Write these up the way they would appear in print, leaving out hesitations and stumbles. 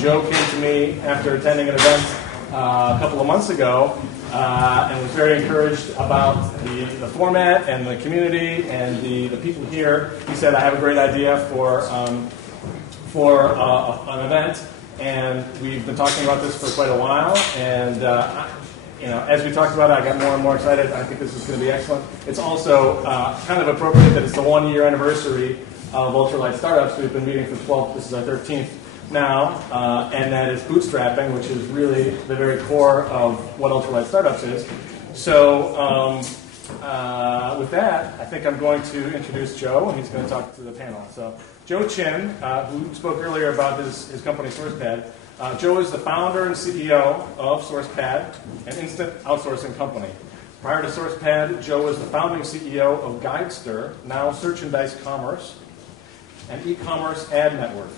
Joe came to me after attending an event a couple of months ago and was very encouraged about the format and the community and the people here. He said, I have a great idea for an event, and we've been talking about this for quite a while, and as we talked about it, I got more and more excited. I think this is going to be excellent. It's also kind of appropriate that it's the 1-year anniversary of Ultralight Startups. We've been meeting for this is our 13th now, and that is bootstrapping, which is really the very core of what Ultralight Startups is. So with that, I think I'm going to introduce Joe, and he's going to talk to the panel. So Joe Chin, who spoke earlier about his company SourcePad. Joe is the founder and CEO of SourcePad, an instant outsourcing company. Prior to SourcePad, Joe was the founding CEO of GuideStir, now Search and Dice Commerce, an e-commerce ad network.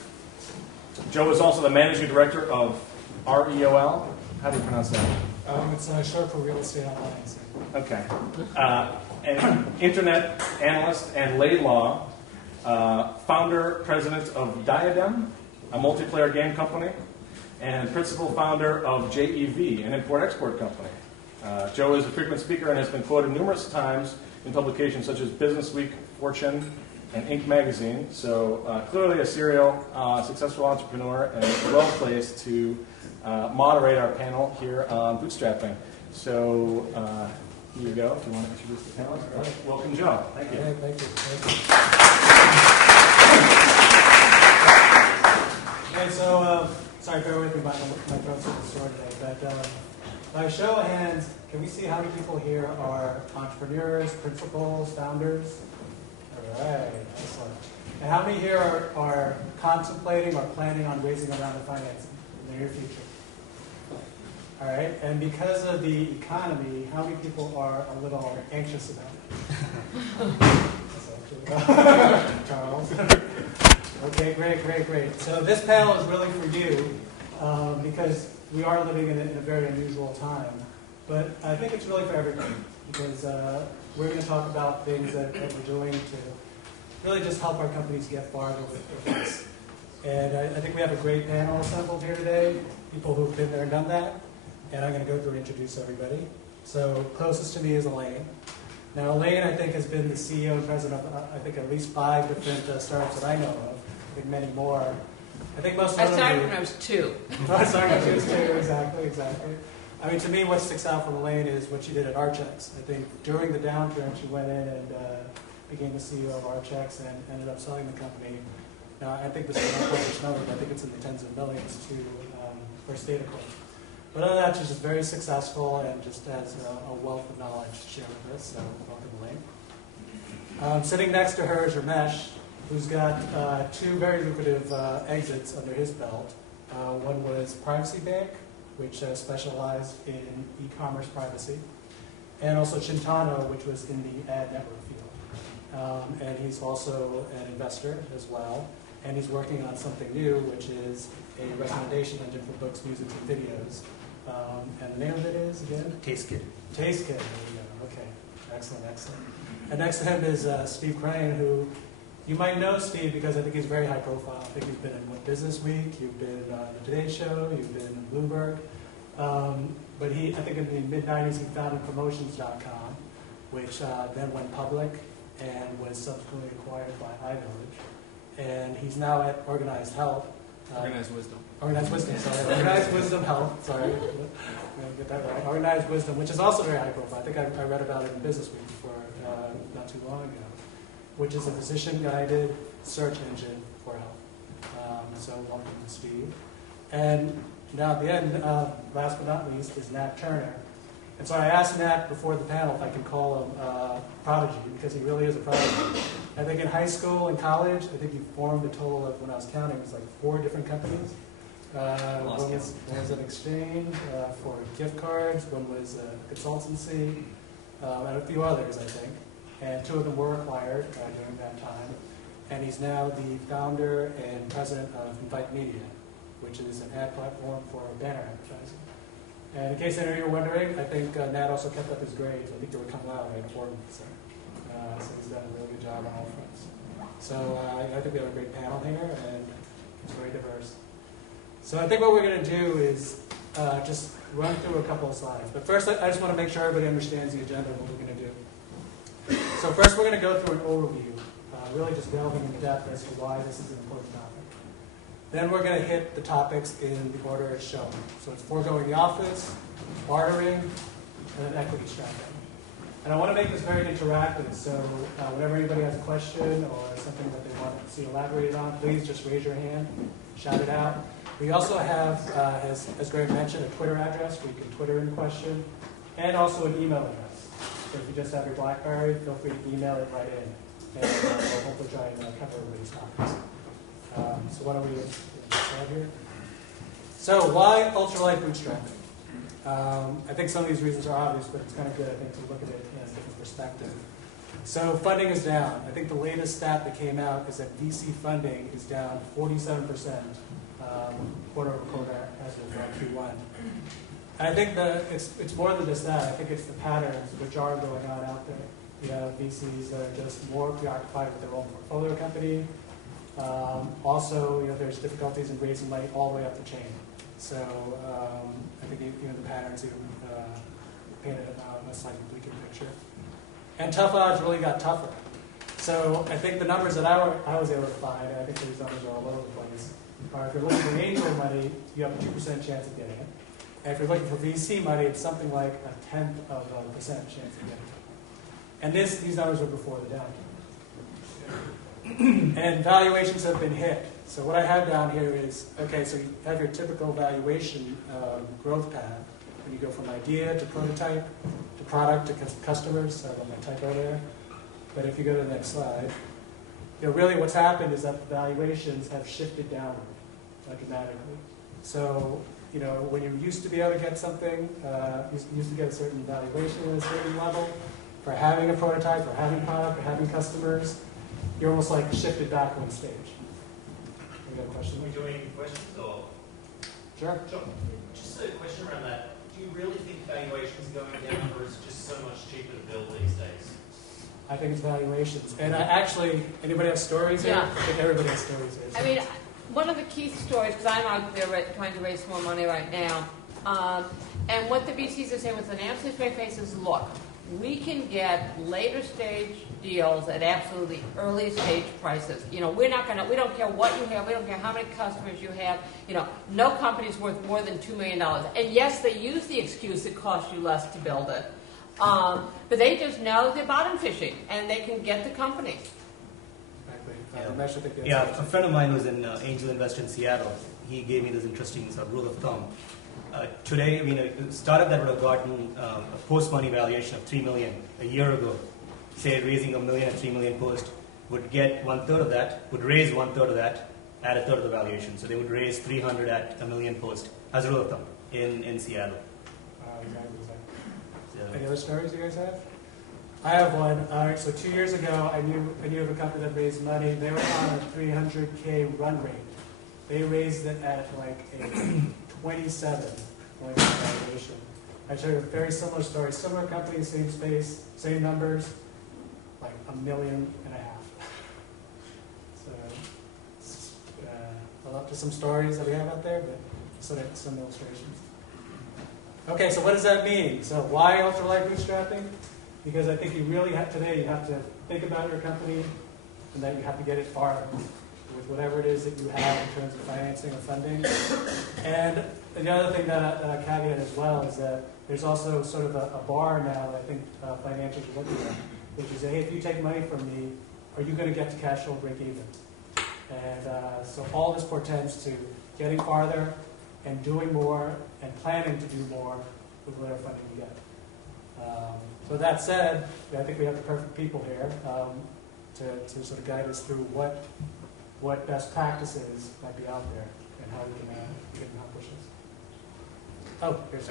Joe is also the managing director of REOL. How do you pronounce that? It's short for Real Estate Online. Okay. An internet analyst and Laidlaw, founder, president of Diadem, a multiplayer game company, and principal founder of JEV, an import-export company. Joe is a frequent speaker and has been quoted numerous times in publications such as Business Week, Fortune, and Inc. magazine. So clearly a serial, successful entrepreneur and well-placed to moderate our panel here on bootstrapping. So here you go. If you want to introduce the panel. Right. Welcome, Joe. Thank you. Okay, thank you. Okay, so sorry, bear with me, my throat's a little sore today. But by show of hands, can we see how many people here are entrepreneurs, principals, founders? All right, excellent. And how many here are contemplating or planning on raising a round of financing in the near future? All right, and because of the economy, how many people are a little anxious about it? Charles. Okay, great. So this panel is really for you because we are living in a very unusual time. But I think it's really for everybody because we're going to talk about things that we're doing to really just help our companies get farther with this. And I think we have a great panel assembled here today, people who've been there and done that. And I'm going to go through and introduce everybody. So closest to me is Elaine. Now Elaine, I think, has been the CEO and president of, I think, at least 5 different startups that I know of. I think many more. I think most I started when I was 2. I started when I was 2, exactly. I mean, to me, what sticks out from Elaine is what she did at Archex. I think during the downturn, she went in and became the CEO of Archex and ended up selling the company. Now, I think this is not a published number, but I think it's in the tens of millions to First Data Corp. But other than that, she's just very successful and just has a wealth of knowledge to share with us. So, welcome, Elaine. Sitting next to her is Ramesh, who's got 2 very lucrative exits under his belt. One was Privacy Bank, which specialized in e-commerce privacy, and also Chintano, which was in the ad network field. And he's also an investor as well, and he's working on something new, which is a recommendation engine for books, music, and videos. And the name of it is, again? TasteKit. TasteKit, there we go. Okay, excellent. And next to him is Steve Crane, who you might know Steve because I think he's very high profile. I think you've been in Business Week, you've been on the Today Show, you've been in Bloomberg. But I think in the mid-90s, he founded Promotions.com, which then went public and was subsequently acquired by iVillage. And he's now at Organized Health. Organized Wisdom. Organized Wisdom Health, sorry. I'm going to get that right. Organized Wisdom, which is also very high profile. I think I read about it in Business Week before, not too long ago, which is a physician-guided search engine for health. So welcome to Steve. And now at the end, last but not least, is Nat Turner. And so I asked Nat before the panel if I could call him Prodigy, because he really is a prodigy. I think in high school and college, I think he formed a total of, when I was counting, it was like 4 different companies. One was an exchange for gift cards, one was a consultancy, and a few others, I think. And 2 of them were acquired during that time. And he's now the founder and president of Invite Media, which is an ad platform for banner advertising. And in case any of you are wondering, I think Nat also kept up his grades. I think they were coming out right important. So he's done a really good job on all fronts. So I think we have a great panel here, and it's very diverse. So I think what we're going to do is just run through a couple of slides. But first, I just want to make sure everybody understands the agenda of what we're going to do. So first, we're going to go through an overview, really just delving in depth as to why this is an important topic. Then we're going to hit the topics in the order as shown. So it's foregoing the office, bartering, and then equity strategy. And I want to make this very interactive, so whenever anybody has a question or something that they want to see elaborated on, please just raise your hand, shout it out. We also have, as Greg mentioned, a Twitter address where you can Twitter in the question, and also an email address. So if you just have your BlackBerry, feel free to email it right in, and we'll hopefully try and cover everybody's topics. So why don't we start here? So why ultralight bootstrapping? I think some of these reasons are obvious, but it's kind of good, I think, to look at it in a different perspective. So funding is down. I think the latest stat that came out is that VC funding is down 47% quarter-over-quarter as of Q1. And I think it's more than just that. I think it's the patterns which are going on out there. You know, VCs that are just more preoccupied with their own portfolio company. Also, you know, there's difficulties in raising money all the way up the chain. So I think even the patterns even painted a slightly bleaker picture. And tough odds really got tougher. So I think the numbers that I was able to find, and I think these numbers are all over the place, are if you're looking for angel money, you have a 2% chance of getting it. And if you're looking for VC money, it's something like 1/10 of a percent chance of getting it. And these numbers were before the downturn. And valuations have been hit. So what I have down here is, okay, so you have your typical valuation growth path. When you go from idea to prototype, to product, to customers. Sorry about my typo there. But if you go to the next slide, you know, really what's happened is that the valuations have shifted downward dramatically. So, you know, when you used to be able to get something, you used to get a certain valuation at a certain level for having a prototype, or having product, or having customers, you're almost like shifted back one stage. You got a question? Are we doing questions or? Sure. Sure. Just a question around that. Do you really think valuations are going down, or is it just so much cheaper to build these days? I think it's valuations. And actually, anybody have stories here? Yeah. I think everybody has stories here. I mean, one of the key stories, because I'm out there trying to raise more money right now, and what the VCs are saying with an absolute straight face is, look, we can get later stage deals at absolutely early stage prices. You know, we don't care what you have, we don't care how many customers you have. You know, no company's worth more than $2 million. And yes, they use the excuse it costs you less to build it. But they just know they're bottom fishing, and they can get the company. Yeah, a friend of mine who's an angel investor in Seattle, he gave me this interesting rule of thumb. Today, I mean, a startup that would have gotten a post-money valuation of $3 million a year ago, say raising $1 million at $3 million post, would get 1/3 of that, would raise 1/3 of that at 1/3 of the valuation. So they would raise 300 at $1 million post, as a rule of thumb, in Seattle. Exactly. Any other stories you guys have? I have one. All right, so 2 years ago, I knew of a company that raised money. They were on a 300K run rate. They raised it at like a 27 point valuation. I showed you a very similar story. Similar company, same space, same numbers, like $1.5 million. So I'll up to some stories that we have out there, but some illustrations. Okay, so what does that mean? So why ultralight bootstrapping? Because I think you really have today, you have to think about your company and that you have to get it farther with whatever it is that you have in terms of financing or funding. And the other thing that I caveat as well is that there's also sort of a bar now that I think financials are looking at, which is, hey, if you take money from me, are you going to get to cash flow break even? And so all this portends to getting farther and doing more and planning to do more with whatever funding you get. So that said, I think we have the perfect people here to sort of guide us through what best practices might be out there and how we can accomplish this. Oh, here's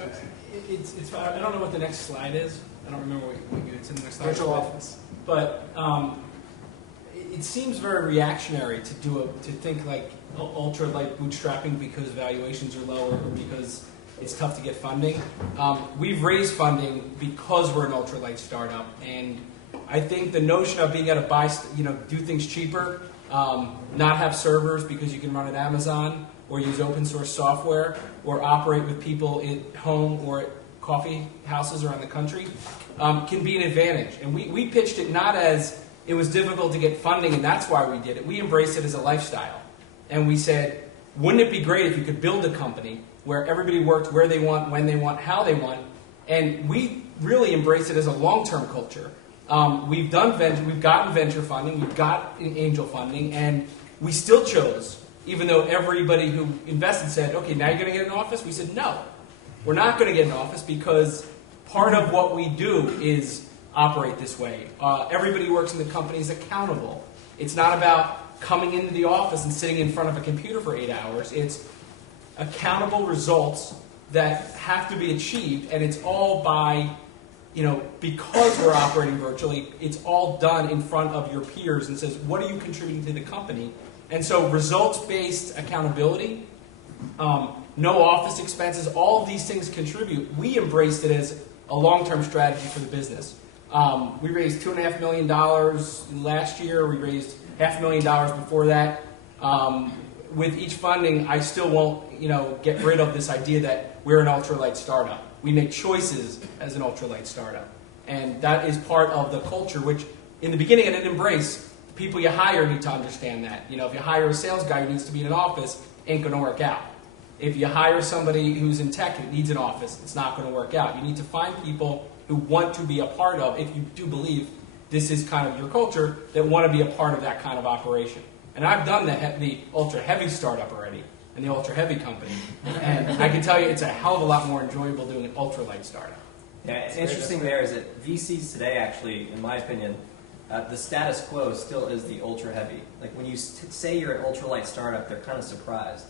it's I don't know what the next slide is. I don't remember what it's in the next slide. Virtual office. But it seems very reactionary to think like ultra-light bootstrapping because valuations are lower or because it's tough to get funding. We've raised funding because we're an ultra-light startup, and I think the notion of being able to do things cheaper, not have servers because you can run at Amazon, or use open source software, or operate with people at home or at coffee houses around the country, can be an advantage. And we pitched it not as it was difficult to get funding and that's why we did it. We embraced it as a lifestyle. And we said, wouldn't it be great if you could build a company where everybody worked where they want, when they want, how they want, and we really embrace it as a long-term culture. We've gotten venture funding, we've got angel funding, and we still chose, even though everybody who invested said, okay, now you're going to get an office? We said, no, we're not going to get an office because part of what we do is operate this way. Everybody who works in the company is accountable. It's not about coming into the office and sitting in front of a computer for 8 hours. It's accountable results that have to be achieved, and it's all by, because we're operating virtually, it's all done in front of your peers and says, what are you contributing to the company? And so results-based accountability, no office expenses, all of these things contribute. We embraced it as a long-term strategy for the business. We raised $2.5 million last year. We raised $500,000 before that. With each funding, I still won't, get rid of this idea that we're an ultralight startup. We make choices as an ultralight startup, and that is part of the culture. Which, in the beginning, I didn't embrace. The people you hire need to understand that. If you hire a sales guy who needs to be in an office, ain't going to work out. If you hire somebody who's in tech and needs an office, it's not going to work out. You need to find people who want to be a part of, if you do believe this is kind of your culture, that want to be a part of that kind of operation. And I've done the ultra-heavy startup already, and the ultra-heavy company. And I can tell you it's a hell of a lot more enjoyable doing an ultralight startup. Yeah, it's interesting there is that VCs today, actually, in my opinion, the status quo still is the ultra-heavy. Like when you say you're an ultralight startup, they're kind of surprised.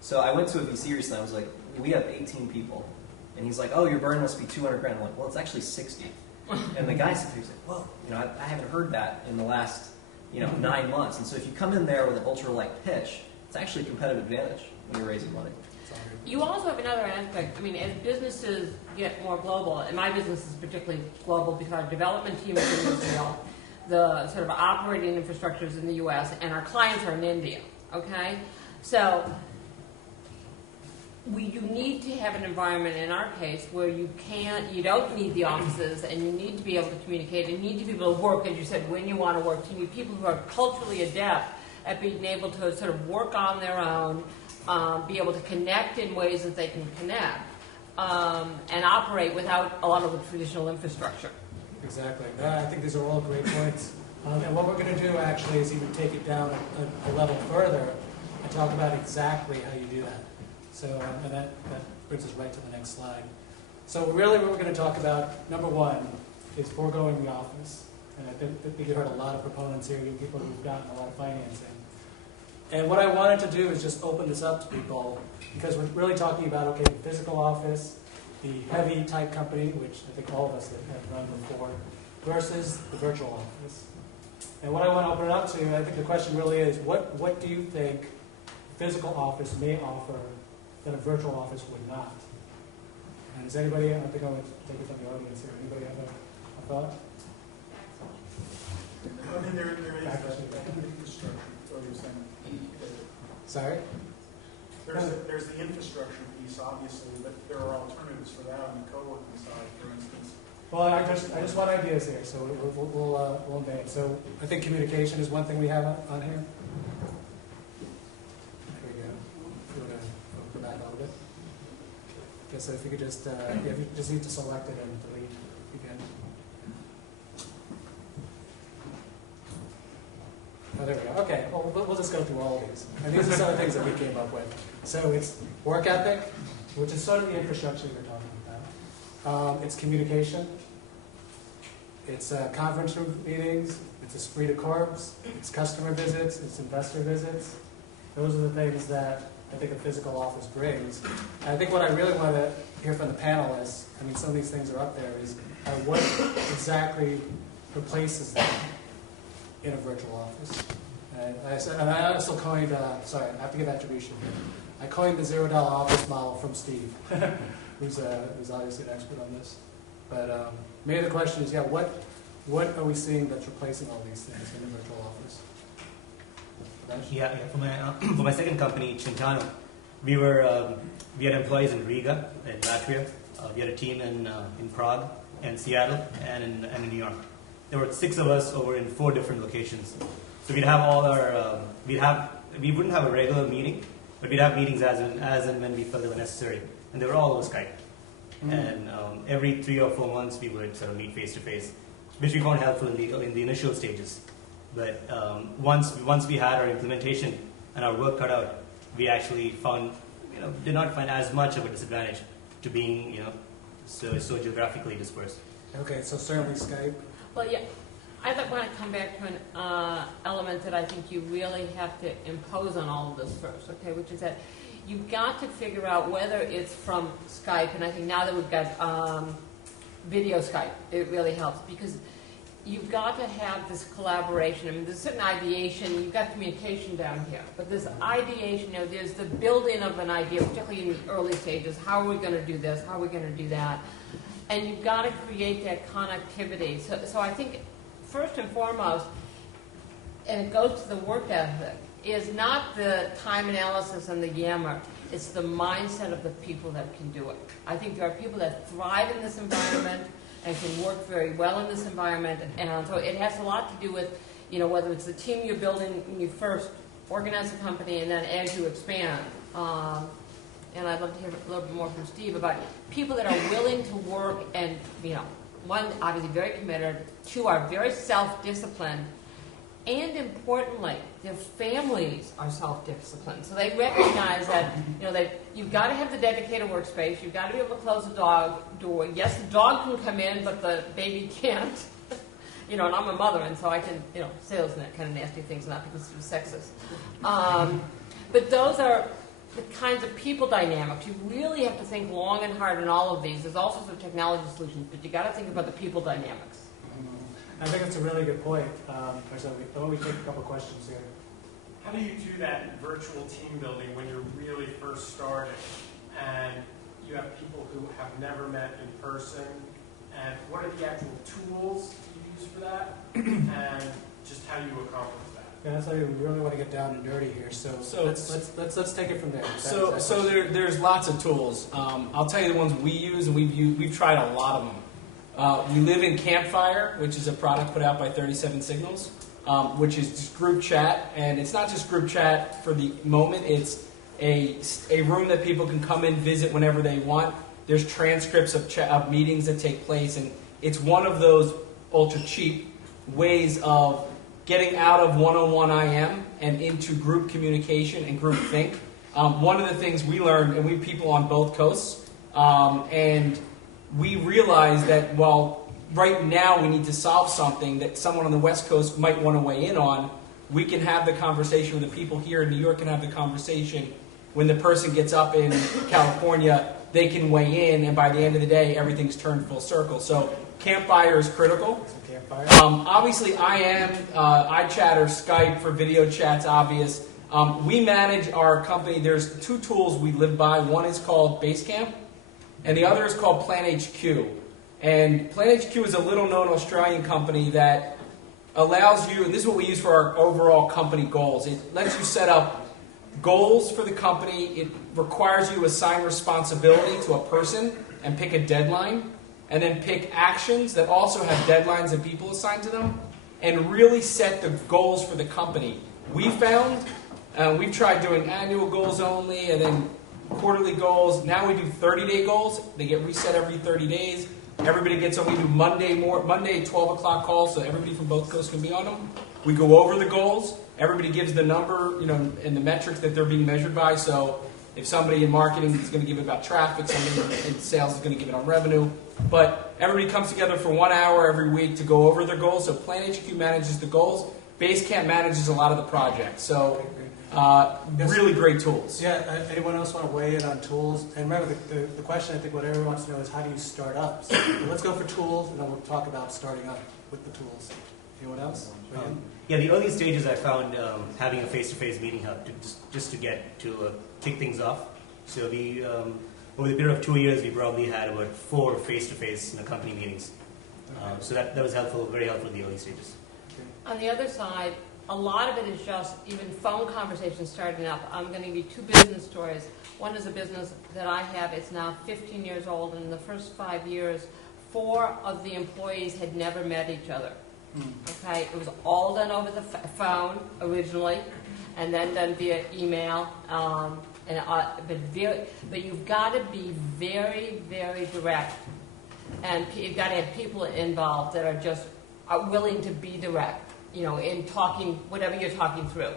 So I went to a VC recently, I was like, we have 18 people. And he's like, oh, your burn must be 200 grand. I'm like, well, it's actually 60. And the guy said, he's like, well, I haven't heard that in the last 9 months. And so if you come in there with an ultralight pitch, it's actually a competitive advantage when you're raising money. You also have another aspect. As businesses get more global, and my business is particularly global because our development team is in Israel, the sort of operating infrastructure is in the U.S., and our clients are in India, okay? So you need to have an environment, in our case, where you don't need the offices, and you need to be able to communicate, and you need to be able to work, as you said, when you want to work. You need people who are culturally adept at being able to sort of work on their own, be able to connect in ways that they can connect, and operate without a lot of the traditional infrastructure. Exactly. I think these are all great points. And what we're going to do, actually, is even take it down a level further and talk about exactly how you do that. So, and that brings us right to the next slide. So really what we're going to talk about, number one, is foregoing the office. And I think you heard a lot of proponents here, people who've gotten a lot of financing. And what I wanted to do is just open this up to people, because we're really talking about, okay, the physical office, the heavy type company, which I think all of us have run before, versus the virtual office. And what I want to open it up to, I think the question really is, what do you think physical office may offer that a virtual office would not? And does anybody, I think I'm going to take it from the audience here, anybody have a thought? There is infrastructure, what you're saying. Sorry? There's the infrastructure piece, obviously, but there are alternatives for that on the co-working side, for instance. Well, I just want ideas here, so we'll invade. So I think communication is one thing we have on here. There we go. If you want to go back a little bit. Okay, so if you could just, you just need to select it and delete again. Oh, there we go. Okay, well, we'll just go through all of these. And these are some of the things that we came up with. So it's work ethic, which is sort of the infrastructure you're talking about. It's communication. It's conference room meetings. It's esprit de corps. It's customer visits. It's investor visits. Those are the things that I think a physical office brings. And I think what I really want to hear from the panelists, some of these things are up there, is what exactly replaces that in a virtual office. And I also coined, sorry, I have to give attribution here. I coined the $0 office model from Steve, who's obviously an expert on this. But maybe the question is, what are we seeing that's replacing all these things in the virtual office? Yeah, for my second company, Chintano, we had employees in Riga, in Latvia. We had a team in Prague, and Seattle, and in New York. There were 6 of us over in 4 different locations. So we'd have all our, we wouldn't have a regular meeting, but we'd have meetings as and when we felt they were necessary. And they were all over Skype. And every 3 or 4 months we would sort of meet face to face, which we found helpful in the initial stages. But once we had our implementation and our work cut out, we actually did not find as much of a disadvantage to being, so geographically dispersed. Okay, so certainly Skype. Well, yeah, I want to come back to an element that I think you really have to impose on all of this first, okay, which is that you've got to figure out whether it's from Skype, and I think now that we've got video Skype, it really helps, because you've got to have this collaboration. I mean, there's certain ideation, you've got communication down here, but this ideation, there's the building of an idea, particularly in the early stages. How are we going to do this? How are we going to do that? And you've got to create that connectivity. So I think, first and foremost, and it goes to the work ethic, is not the time analysis and the yammer. It's the mindset of the people that can do it. I think there are people that thrive in this environment and can work very well in this environment. And so it has a lot to do with, whether it's the team you're building when you first organize a company and then as you expand. And I'd love to hear a little bit more from Steve about people that are willing to work and, one, obviously very committed, 2, are very self-disciplined, and importantly, their families are self-disciplined. So they recognize that, you've got to have the dedicated workspace, you've got to be able to close the door. Yes, the dog can come in, but the baby can't. And I'm a mother, and so I can, say those kind of nasty things, not because it's sexist. But those are the kinds of people dynamics. You really have to think long and hard in all of these. There's all sorts of technology solutions, but you got to think about the people dynamics. I think it's a really good point. So we take a couple questions here. How do you do that virtual team building when you're really first starting and you have people who have never met in person? And what are the actual tools you use for that? And just how you accomplish that? Yeah, that's why we really want to get down and dirty here. So let's take it from there. So there's lots of tools. I'll tell you the ones we use, and we've tried a lot of them. We live in Campfire, which is a product put out by 37 Signals, which is just group chat, and it's not just group chat for the moment. It's a room that people can come in, visit whenever they want. There's transcripts of meetings that take place, and it's one of those ultra cheap ways of getting out of one-on-one IM and into group communication and group think. One of the things we learned, and we have people on both coasts, and we realized that while right now we need to solve something that someone on the West Coast might want to weigh in on, we can have the conversation with the people here in New York, can have the conversation when the person gets up in California, they can weigh in, and by the end of the day, everything's turned full circle. So Campfire is critical. Obviously, IM, iChat or Skype for video chat's obvious. We manage our company. There's 2 tools we live by. One is called Basecamp, and the other is called PlanHQ. And PlanHQ is a little-known Australian company that allows you, and this is what we use for our overall company goals. It lets you set up goals for the company. It requires you to assign responsibility to a person and pick a deadline, and then pick actions that also have deadlines and people assigned to them, and really set the goals for the company. We found, we've tried doing annual goals only, and then quarterly goals. Now we do 30-day goals. They get reset every 30 days. Everybody gets on. We do Monday 12 o'clock calls, so everybody from both coasts can be on them. We go over the goals. Everybody gives the number, and the metrics that they're being measured by. So if somebody in marketing is going to give it about traffic, somebody in sales is going to give it on revenue. But everybody comes together for 1 hour every week to go over their goals. So PlanHQ manages the goals. Basecamp manages a lot of the projects. So really great tools. Yeah, anyone else want to weigh in on tools? And remember, the question I think what everyone wants to know is how do you start up? So let's go for tools, and then we'll talk about starting up with the tools. Anyone else? Yeah, the early stages I found having a face-to-face meeting helped just to get to kick things off. So we, over the period of 2 years, we probably had about 4 face-to-face company meetings. So that was helpful, very helpful in the early stages. On the other side, a lot of it is just even phone conversations starting up. I'm going to give you 2 business stories. One is a business that I have. It's now 15 years old, and in the first 5 years, 4 of the employees had never met each other. Okay, it was all done over the phone originally, and then done via email. But you've got to be very, very direct, and you've got to have people involved that are willing to be direct. In talking whatever you're talking through.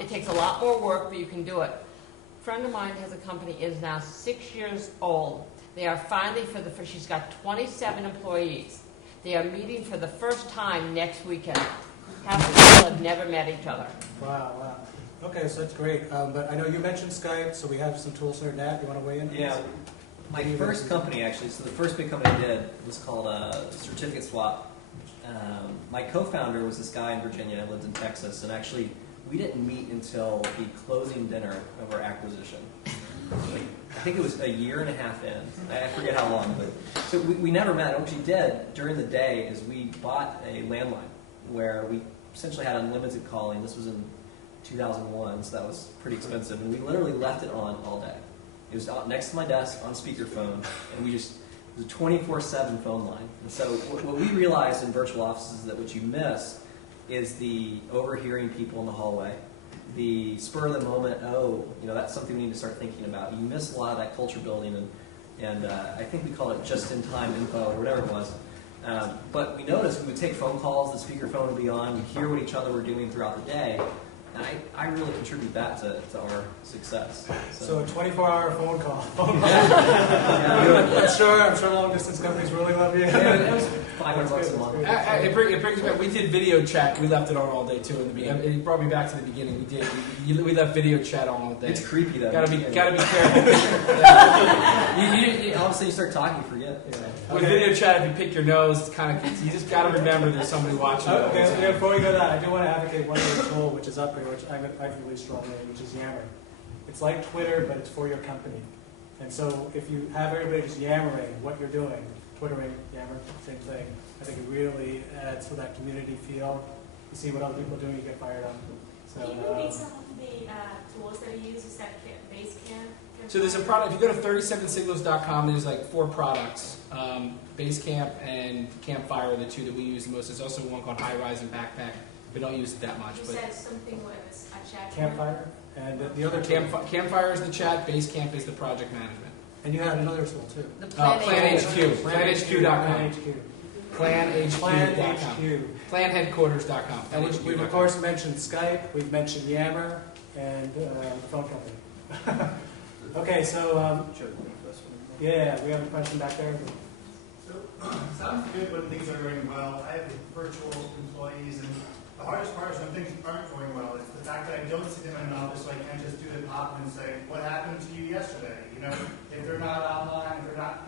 It takes a lot more work, but you can do it. A friend of mine has a company, is now 6 years old. They are finally she's got 27 employees. They are meeting for the first time next weekend. Half the people have never met each other. Wow. Okay, so that's great. But I know you mentioned Skype, so we have some tools for that. You want to weigh in? Yeah. My first company, actually, so the first big company I did was called Certificate Swap. My co-founder was this guy in Virginia. I lived in Texas, and actually, we didn't meet until the closing dinner of our acquisition. I think it was a year and a half in. I forget how long, but so we never met. And what we did during the day is we bought a landline where we essentially had unlimited calling. This was in 2001, so that was pretty expensive, and we literally left it on all day. It was out next to my desk on speakerphone, and it was a 24/7 phone line. And so what we realized in virtual offices is that what you miss is the overhearing people in the hallway, the spur of the moment, that's something we need to start thinking about. You miss a lot of that culture building, and I think we called it just-in-time info or whatever it was. But we noticed we would take phone calls, the speakerphone would be on, we'd hear what each other were doing throughout the day. And I really contribute that to our success. So a 24-hour phone call. I'm sure long-distance companies really love you. Yeah, it was $500 a month. It brings me back. We did video chat. We left it on all day too. In the beginning, it brought me back to the beginning. We left video chat on all day. It's creepy though. Gotta be careful. All of a sudden you start talking, you forget. Yeah. With video chat, if you pick your nose, it's kind of you just gotta remember there's somebody watching. Okay, so before we go to that, I do want to advocate one other tool which is up here, which I really strongly, which is Yammer. It's like Twitter, but it's for your company. And so if you have everybody just yammering what you're doing, Twittering, Yammer, same thing, I think it really adds to that community feel. You see what other people are doing, you get fired up. So, can you repeat some of the tools that you use? Is that Basecamp? So there's a product, if you go to 37signals.com, there's like 4 products. Basecamp and Campfire are the 2 that we use the most. There's also one called High Rise and Backpack. We don't use it that much. You said something with a chat. Campfire, and the other Campfire is the chat, Basecamp is the project management. And you had another tool too. The Plan HQ. PlanHQ.com. PlanHQ. PlanHeadquarters.com. And we've of course mentioned Skype, we've mentioned Yammer, and the phone company. Okay, so yeah, we have a question back there. So sounds good when things are going well. I have virtual employees, and the hardest part is when things aren't going well. It's the fact that I don't see them in an office, so I can't just do the pop and say, "What happened to you yesterday?" If they're not online, if they're not,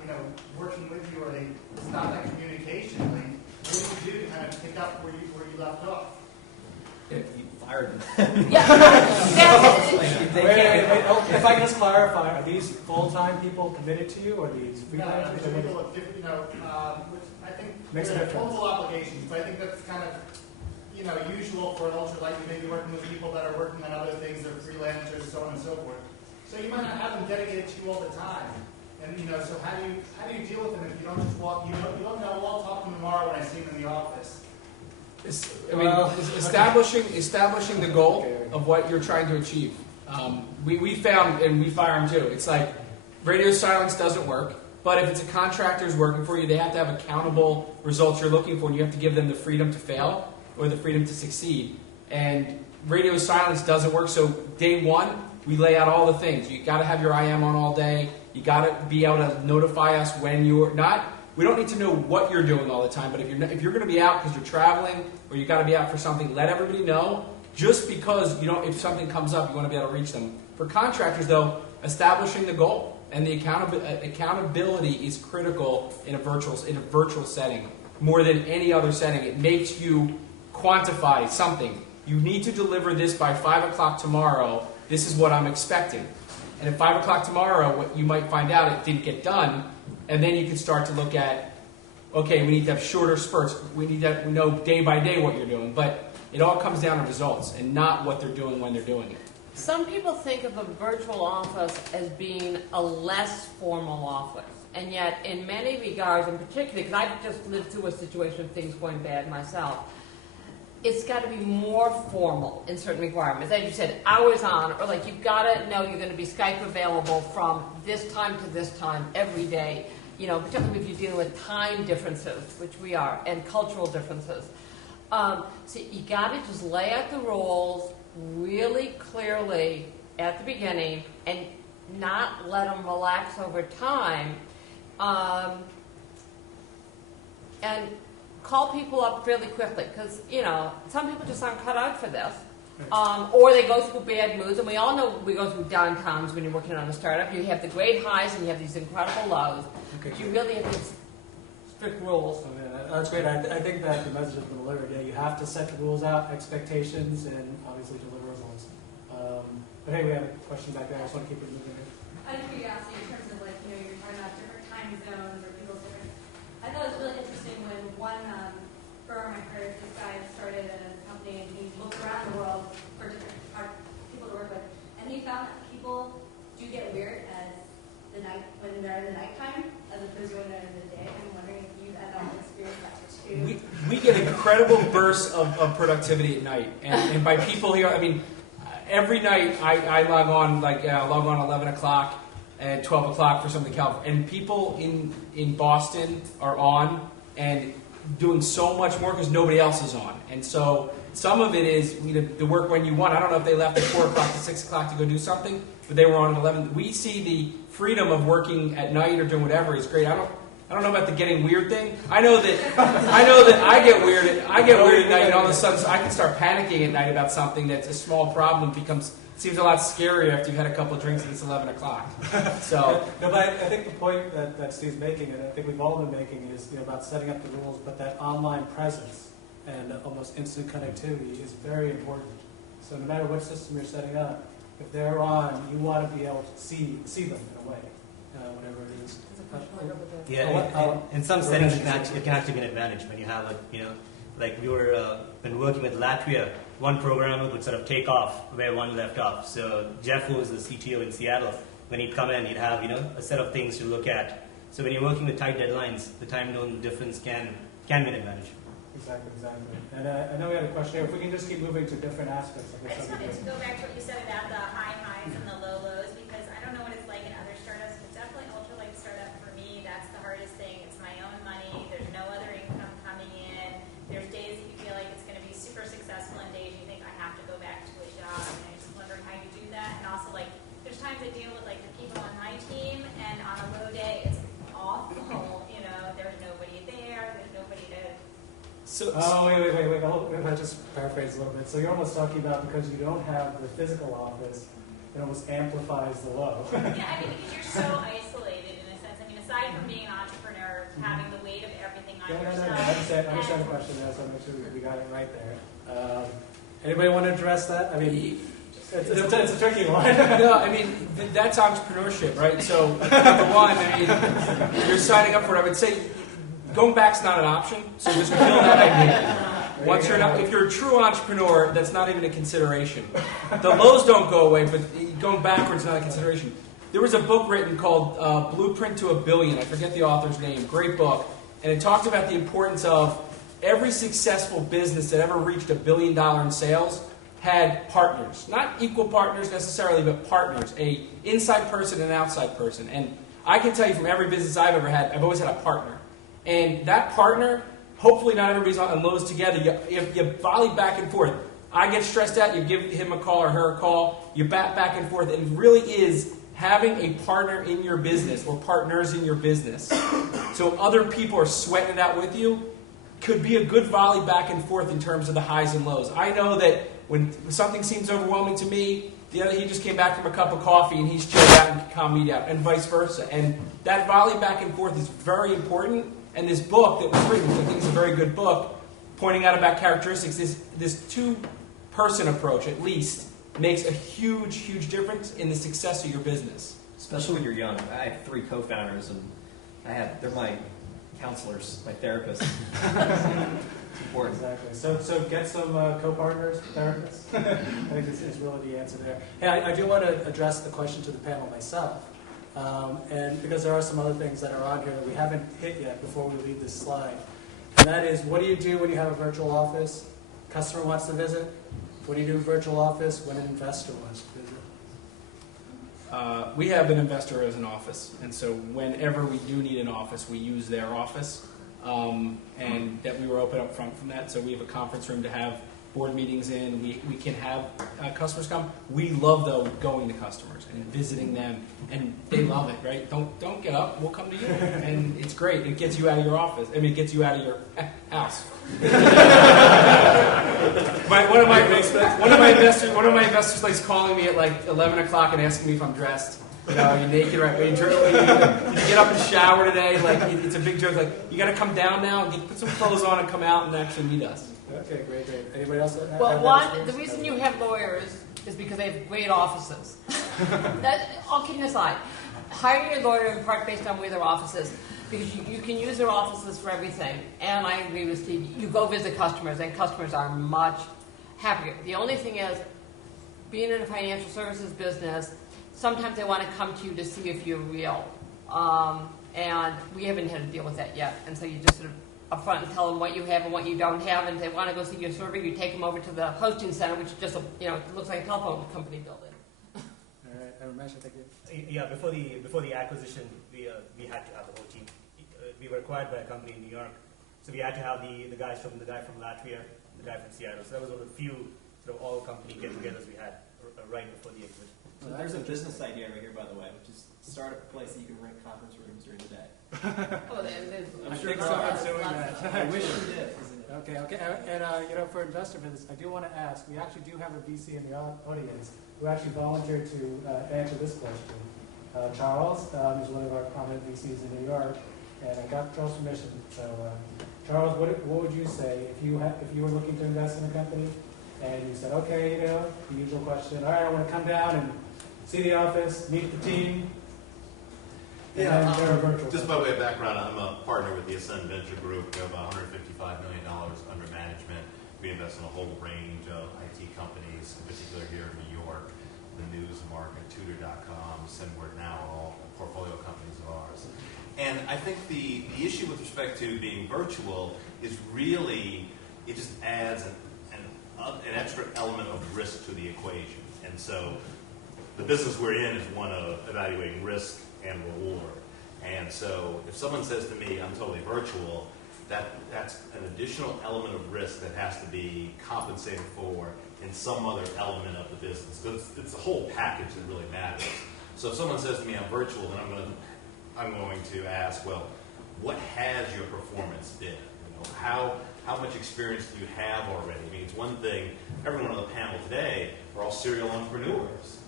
working with you, or it's not that communication link. What do you do to kind of pick up where you left off? You fired them. Wait, if I can just clarify, are these full-time people committed to you, or are these freelancers? Which I think Makes a difference. multiple obligations, but I think that's kind of usual for an ultralight. You may be working with people that are working on other things, they're freelancers, so on and so forth. So you might not have them dedicated to you all the time. And so how do you deal with them if you don't just walk? You don't know. I'll talk to them tomorrow when I see them in the office. Establishing the goal of what you're trying to achieve. We found, and we fire them too. It's like radio silence doesn't work, but if it's a contractor who's working for you, they have to have accountable results you're looking for, and you have to give them the freedom to fail or the freedom to succeed. And radio silence doesn't work. So day one, we lay out all the things. You got to have your IM on all day. You got to be able to notify us when you're not. We don't need to know what you're doing all the time, but if you're going to be out because you're traveling or you got to be out for something, let everybody know. Just because if something comes up, you want to be able to reach them. For contractors, though, establishing the goal and the accountability is critical in a virtual setting more than any other setting. It makes you quantify something. You need to deliver this by 5 o'clock tomorrow. This is what I'm expecting. And at 5 o'clock tomorrow, what you might find out it didn't get done, and then you can start to look at, okay, we need to have shorter spurts. We need to know day by day what you're doing. But It all comes down to results and not what they're doing when they're doing it. Some people think of a virtual office as being a less formal office. And yet, in many regards, and particularly, because I've just lived through a situation of things going bad myself, it's got to be more formal in certain requirements. As you said, hours on, or like you've got to know you're going to be Skype available from this time to this time every day. You know, particularly if you're dealing with time differences, which we are, and cultural differences. So you got to just lay out the rules really clearly at the beginning and not let them relax over time. And call people up fairly quickly because, you know, some people just aren't cut out for this. Or they go through bad moods, and we all know we go through downtimes when you're working on a startup. You have the great highs and you have these incredible lows. Okay. But you really have these strict rules. Okay, that's great. I think that the message has been delivered. Yeah, you have to set the rules out, expectations, and obviously deliver results. But hey, we have a question back there. I just want to keep it moving here. Out of curiosity, in terms of like, you know, you're talking about different time zones or people's different. I thought it was really interesting when one firm I heard this guy started a company and he looked around the world for different people to work with, and he found that people do get weird as the night when they're in the nighttime as opposed to when they're in the day. I'm wondering if you've ever experienced that too. We get incredible bursts of productivity at night, and by people here, I mean, every night I log on, like log on 11 o'clock and 12 o'clock for something California, and people in Boston are on and doing so much more because nobody else is on. And so some of it is the work when you want. I don't know if they left at 4 o'clock to 6 o'clock to go do something, but they were on at 11. We see the freedom of working at night or doing whatever is great. I don't know about the getting weird thing. I know that I get weird at night, and all of a sudden I can start panicking at night about something that's a small problem seems a lot scarier after you've had a couple of drinks and it's 11 o'clock. So No, but I think the point that Steve's making, and I think we've all been making, is about setting up the rules, but that online presence and almost instant connectivity is very important. So no matter what system you're setting up, if they're on, you want to be able to see them in a way, whatever it is. Yeah, in some settings it can actually be an advantage when you have like we were been working with Latvia. One programmer would sort of take off where one left off. So Jeff, who was the CTO in Seattle, when he'd come in, he'd have a set of things to look at. So when you're working with tight deadlines, the time zone difference can be an advantage. Exactly. And I know we had a question here. If we can just keep moving to different aspects of this. I just wanted to go back to what you said about the high highs and the low lows, because I don't know what it's like in other startups, but definitely ultralight startup for me, that's the hardest thing. It's my own money. There's no other income coming in. There's days that you feel like it's going to be super successful and days you think I have to go back to a job. And I just wondering how you do that. And also, like, there's times I deal with like the people on my team, and on a low day it's awful. There's nobody there. There's nobody to. Wait. I'll just paraphrase a little bit. So you're almost talking about because you don't have the physical office, it almost amplifies the low. Yeah, I mean, because you're so isolated in a sense. I mean, aside from being an entrepreneur, having the weight of everything on yourself. I understand the question now, so I'll make sure we got it right there. Anybody want to address that? I mean, it's a tricky one. No, I mean, that's entrepreneurship, right? So, number one, I mean, you're signing up for it. I would say going back's not an option, so just kill that idea. If you're a true entrepreneur, that's not even a consideration. The lows don't go away, but going backwards is not a consideration. There was a book written called Blueprint to $1 Billion. I forget the author's name. Great book. And it talked about the importance of every successful business that ever reached $1 billion in sales had partners. Not equal partners necessarily, but partners. A inside person and an outside person. And I can tell you from every business I've ever had, I've always had a partner. And that partner, hopefully not everybody's on lows together. You volley back and forth. I get stressed out, you give him a call or her a call, you bat back and forth. And it really is having a partner in your business or partners in your business. So other people are sweating it out with you. Could be a good volley back and forth in terms of the highs and lows. I know that when something seems overwhelming to me, he just came back from a cup of coffee and he's chilled out and calmed me down, and vice versa. And that volley back and forth is very important. And this book that was written, which I think is a very good book, pointing out about characteristics, this two-person approach, at least, makes a huge, huge difference in the success of your business. Especially when you're young. I have 3 co-founders, and they're my counselors, my therapists. important. Exactly. So get some co-partners, therapists. I think this is really the answer there. Hey, I do want to address the question to the panel myself, and because there are some other things that are on here that we haven't hit yet before we leave this slide, and that is, what do you do when you have a virtual office? Customer wants to visit. What do you do in virtual office when an investor wants to visit? We have an investor as an office, and so whenever we do need an office, we use their office, and that we were open up front from that. So we have a conference room to have board meetings in. We can have customers come. We love, though, going to customers and visiting them, and they love it, right? Don't get up. We'll come to you, and it's great. It gets you out of your office. I mean, it gets you out of your house. One of my investors likes calling me at like 11 o'clock and asking me if I'm dressed. You know, are you naked? Right? Did you get up and shower today? Like, it's a big joke. Like, you got to come down now and put some clothes on and come out and actually meet us. Okay, great. Anybody else? Well, the reason you have lawyers is because they have great offices. All kidding aside, hire your lawyer in part based on where their office is, because you can use their offices for everything. And I agree with Steve. You go visit customers, and customers are much happier. The only thing is, being in a financial services business, sometimes they want to come to you to see if you're real. And we haven't had to deal with that yet. And so you just sort of upfront and tell them what you have and what you don't have. And if they want to go see your server, you take them over to the hosting center, which is just it looks like a telephone company building. All right, Ramesh, I think Yeah, before the acquisition, we had to have the whole team. We were acquired by a company in New York, so we had to have the guy from Latvia, the guy from Seattle. So that was one of the few sort of all company get-togethers we had right before the exit. So there's a business idea right here, by the way, which is start a place that you can rent conference rooms during the day. I'm sure someone's doing that. I wish we did. Okay. And for investor visits, I do want to ask. We actually do have a VC in the audience who actually volunteered to answer this question. Charles is one of our prominent VCs in New York, and I got Charles' permission. So, Charles, what would you say if you were looking to invest in a company, and you said, okay, the usual question, all right, I want to come down and see the office, meet the team. Yeah, just by way of background, I'm a partner with the Ascend Venture Group. We have $155 million under management. We invest in a whole range of IT companies, in particular here in New York, the Newsmarket, Tutor.com, SendWord Now are all portfolio companies of ours. And I think the issue with respect to being virtual is really, it just adds an extra element of risk to the equation. And so the business we're in is one of evaluating risk and reward. And so if someone says to me, I'm totally virtual, that's an additional element of risk that has to be compensated for in some other element of the business. But it's the whole package that really matters. So if someone says to me, I'm virtual, then I'm going to ask, well, what has your performance been? How much experience do you have already? I mean, it's one thing, everyone on the panel today are all serial entrepreneurs.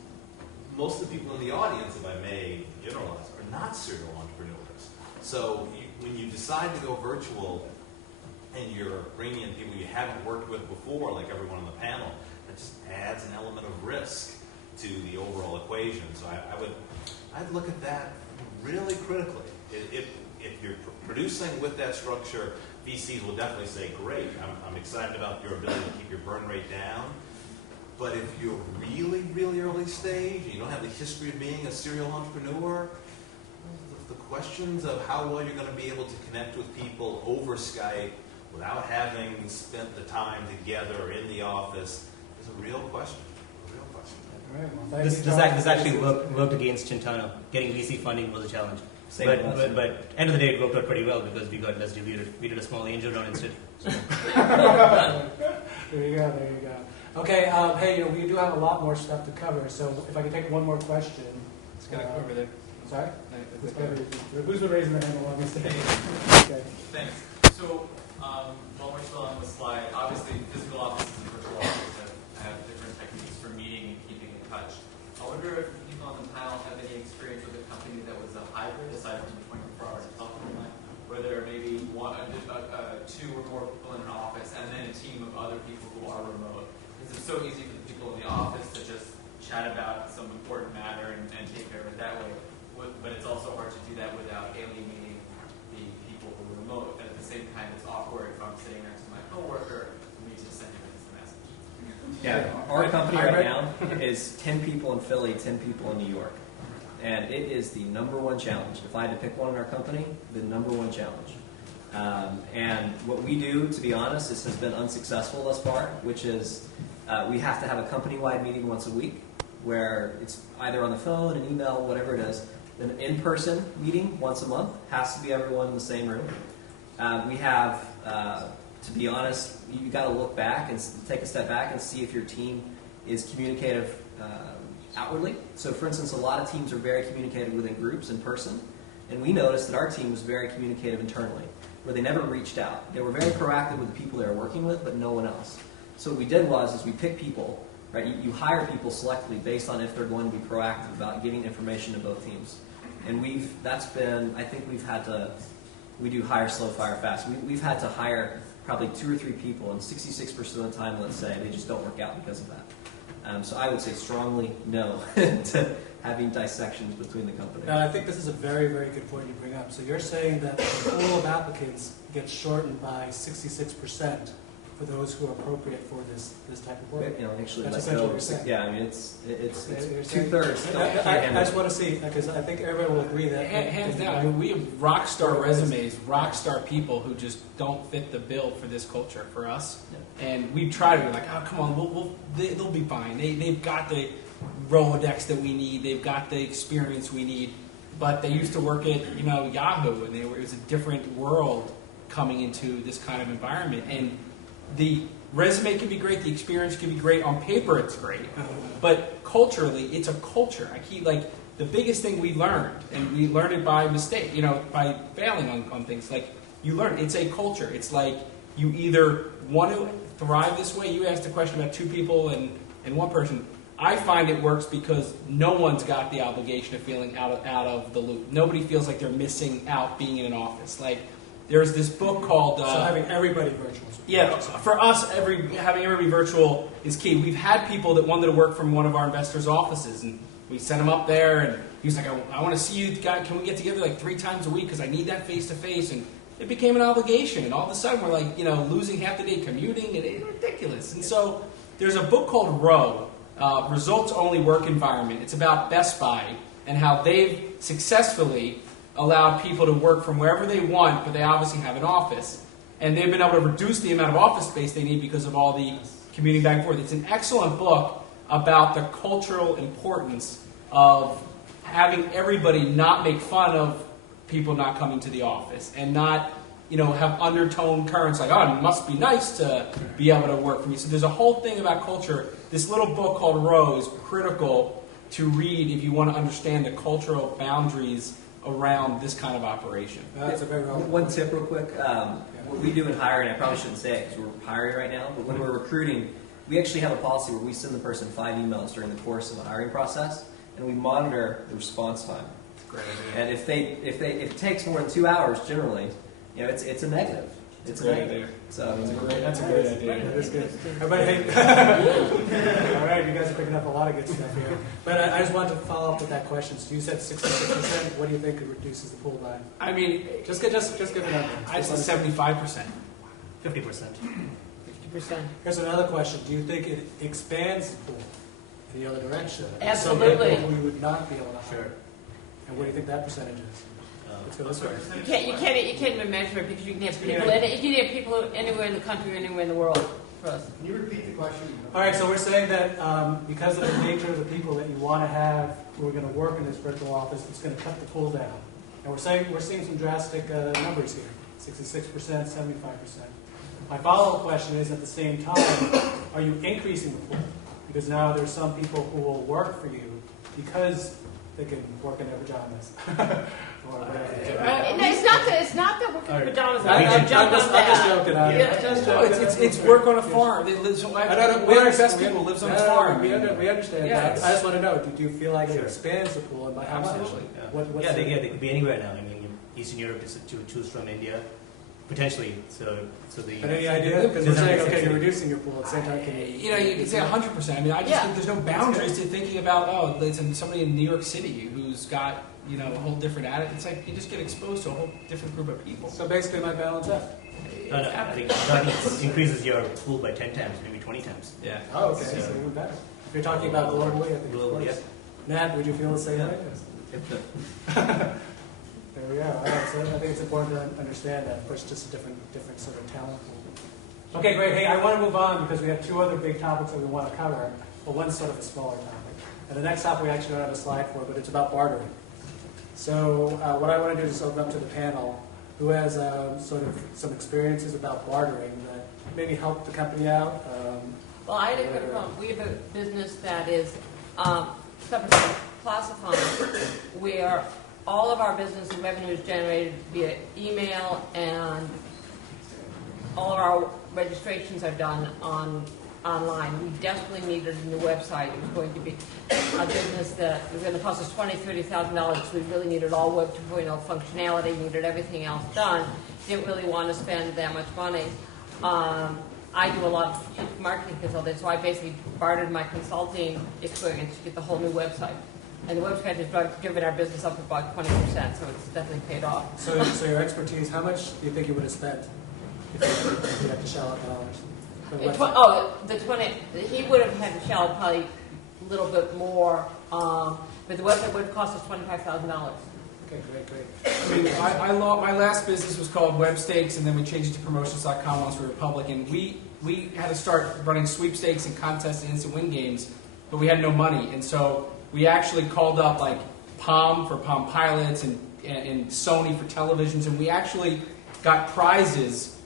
Most of the people in the audience, if I may generalize, are not serial entrepreneurs. So when you decide to go virtual and you're bringing in people you haven't worked with before, like everyone on the panel, that just adds an element of risk to the overall equation. So I'd look at that really critically. If you're producing with that structure, VCs will definitely say, great, I'm excited about your ability to keep your burn rate down. But if you're really, really early stage, and you don't have the history of being a serial entrepreneur, the questions of how well you're going to be able to connect with people over Skype without having spent the time together in the office is a real question. All right, well, This actually worked against Chintano. Getting VC funding was a challenge. But end of the day, it worked out pretty well because we got less diluted. We did a small angel round instead. So. There you go. Okay, hey, we do have a lot more stuff to cover, so if I could take one more question. Let's get over there. Sorry? Who's been raising their hand along this day? Okay. Thanks. So, while we're still on the slide, obviously physical offices and virtual offices have different techniques for meeting and keeping in touch. I wonder if people on the panel have any experience with a company that was a hybrid, aside from the 24-hour telephone line, where there are maybe two or more people in an office and then a team of other people who are remote. Because it's so easy for the people in the office to just chat about some important matter and take care of it that way. But it's also hard to do that without alienating the people who are remote. At the the same time it's awkward if I'm sitting next to my coworker for me to send him this message. Yeah, our company right now is 10 people in Philly, 10 people in New York. And it is the number one challenge. If I had to pick one in our company, the number one challenge. And what we do, to be honest, this has been unsuccessful thus far, which is we have to have a company-wide meeting once a week where it's either on the phone, an email, whatever it is. An in-person meeting once a month has to be everyone in the same room. We have, to be honest, you've got to look back and take a step back and see if your team is communicative outwardly. So, for instance, a lot of teams are very communicative within groups in person, and we noticed that our team was very communicative internally, where they never reached out. They were very proactive with the people they were working with, but no one else. So what we did was we picked people, right? You hire people selectively based on if they're going to be proactive about giving information to both teams. And we do hire slow, fire fast. We've had to hire probably 2 or 3 people, and 66% of the time, let's say, they just don't work out because of that. So I would say strongly no to having dissections between the companies. Now, I think this is a very, very good point you bring up. So you're saying that the pool of applicants gets shortened by 66% for those who are appropriate for this type of work. Actually, that's let's essentially go. what you're saying. Yeah, I mean, it's You're 2/3. I just want to see, because I think everybody will agree that Hands down, I mean, we have rock star resumes, rock star people who just don't fit the bill for this culture for us. Yeah. And we try to be like, oh, come on, they'll be fine. They've got the Rolodex that we need. They've got the experience we need. But they used to work at Yahoo, and it was a different world coming into this kind of environment. And the resume can be great, the experience can be great. On paper, it's great. But culturally, it's a culture. The biggest thing we learned, and we learned it by mistake, by failing on things, you learn it's a culture. It's like you either want to thrive this way. You asked a question about 2 people and 1 person. I find it works because no one's got the obligation of feeling out of the loop. Nobody feels like they're missing out being in an office. There's this book called... so having everybody virtual. Yeah, for us, having everybody virtual is key. We've had people that wanted to work from one of our investors' offices, and we sent him up there, and he was like, I want to see you, guys. Can we get together 3 times a week because I need that face-to-face? And it became an obligation, and all of a sudden we're losing half the day commuting, and it's ridiculous. And so there's a book called Row, Results Only Work Environment. It's about Best Buy and how they've successfully allowed people to work from wherever they want, but they obviously have an office. And they've been able to reduce the amount of office space they need because of all the commuting back and forth. It's an excellent book about the cultural importance of having everybody not make fun of people not coming to the office and not, have undertone currents like, oh, it must be nice to be able to work from you. So there's a whole thing about culture. This little book called Row is critical to read if you want to understand the cultural boundaries around this kind of operation. That's a very One tip real quick. What we do in hiring, I probably shouldn't say it because we're hiring right now, but when we're recruiting, we actually have a policy where we send the person 5 emails during the course of the hiring process, and we monitor the response time. Great idea. And if it takes more than 2 hours, generally, it's a negative. It's a great negative. idea. So That's a great idea. That is good. Everybody, all right, you guys are picking up a lot of good stuff here. But I just wanted to follow up with that question. So you said 66%. What do you think it reduces the pool by? I mean, Just give a number. I'd say 75%. 50%. 50%. Here's another question. Do you think it expands the pool in the other direction? Absolutely. So we would not be able to hire. And what do you think that percentage is? Let's go this way. You can't even measure it because you can have people anywhere in the country or anywhere in the world. For us. Can you repeat the question? All right, so we're saying that because of the nature of the people that you want to have who are going to work in this virtual office, it's going to cut the pool down. And we're seeing some drastic numbers here, 66%, 75%. My follow-up question is, at the same time, are you increasing the pool? Because now there's some people who will work for you because they can work in their pajamas. Or whatever. It's not that working in pajamas. I'm just joking. It's work on a farm. They live. One of our best people lives on a farm. We understand Yeah. that. I just want to know, do you feel like it expands the pool, and by how much? Absolutely. They could be anywhere now. I mean, Eastern Europe is to choose from, India, potentially. So the. But any idea? Because we're saying, okay, you're reducing your pool at the same time. You can say 100%. I mean, I just think there's no boundaries to thinking about, it's somebody in New York City who's got a whole different attitude. It's like you just get exposed to a whole different group of people. So basically, my balance out. No, I think it increases your pool by 10 times, maybe 20 times. Yeah. Oh, okay, so even better. If you're talking about globally, I think Globally, of course. Nat, would you feel the same way? There we are. All right, so I think it's important to understand that. Of course, just a different sort of talent pool. Okay, great. Hey, I want to move on because we have two other big topics that we want to cover. Well, one's sort of a smaller topic. And the next topic we actually don't have a slide for, but it's about bartering. So what I want to do is open up to the panel who has sort of some experiences about bartering that maybe help the company out. Well, I had a good problem. We have a business that is classified, where all of our business and revenue is generated via email, and all of our registrations are done online. We desperately needed a new website. It was going to be a business that was going to cost us $20,000, $30,000. So we really needed all Web 2.0 functionality, needed everything else done. Didn't really want to spend that much money. I do a lot of strategic marketing consulting, so I basically bartered my consulting experience to get the whole new website. And the website has driven our business up about 20%, so it's definitely paid off. So your expertise, how much do you think you would have spent if you had to shell out dollars? The 20, he would have had to shell out probably a little bit more, but the website would have cost us $25,000. Okay, great. I mean, my last business was called Webstakes, and then we changed it to Promotions.com once we were public. And we had to start running sweepstakes and contests and instant win games, but we had no money. And so we actually called up like Palm for Palm Pilots and Sony for televisions, and we actually got prizes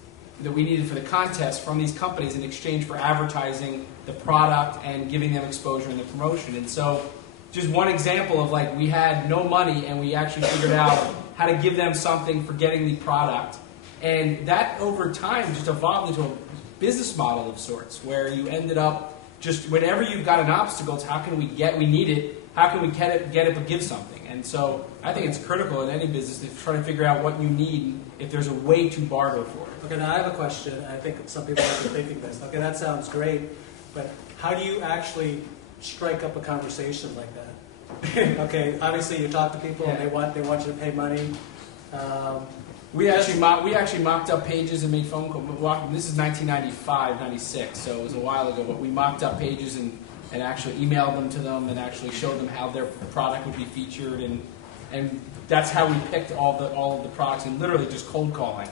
that we needed for the contest from these companies in exchange for advertising the product and giving them exposure in the promotion. And so just one example of like we had no money and we actually figured out how to give them something for getting the product. And that over time just evolved into a business model of sorts where you ended up just whenever you've got an obstacle, it's how can we need it, how can we get it but give something. And so I think it's critical in any business to try to figure out what you need if there's a way to barter for it. Okay, now I have a question. I think some people might be thinking this. Okay, that sounds great, but how do you actually strike up a conversation like that? Okay, obviously you talk to people and they want you to pay money. We actually mocked up pages and made phone calls. This is 1995, 96, so it was a while ago. But we mocked up pages and actually emailed them to them and actually showed them how their product would be featured, and that's how we picked all of the products, and literally just cold calling.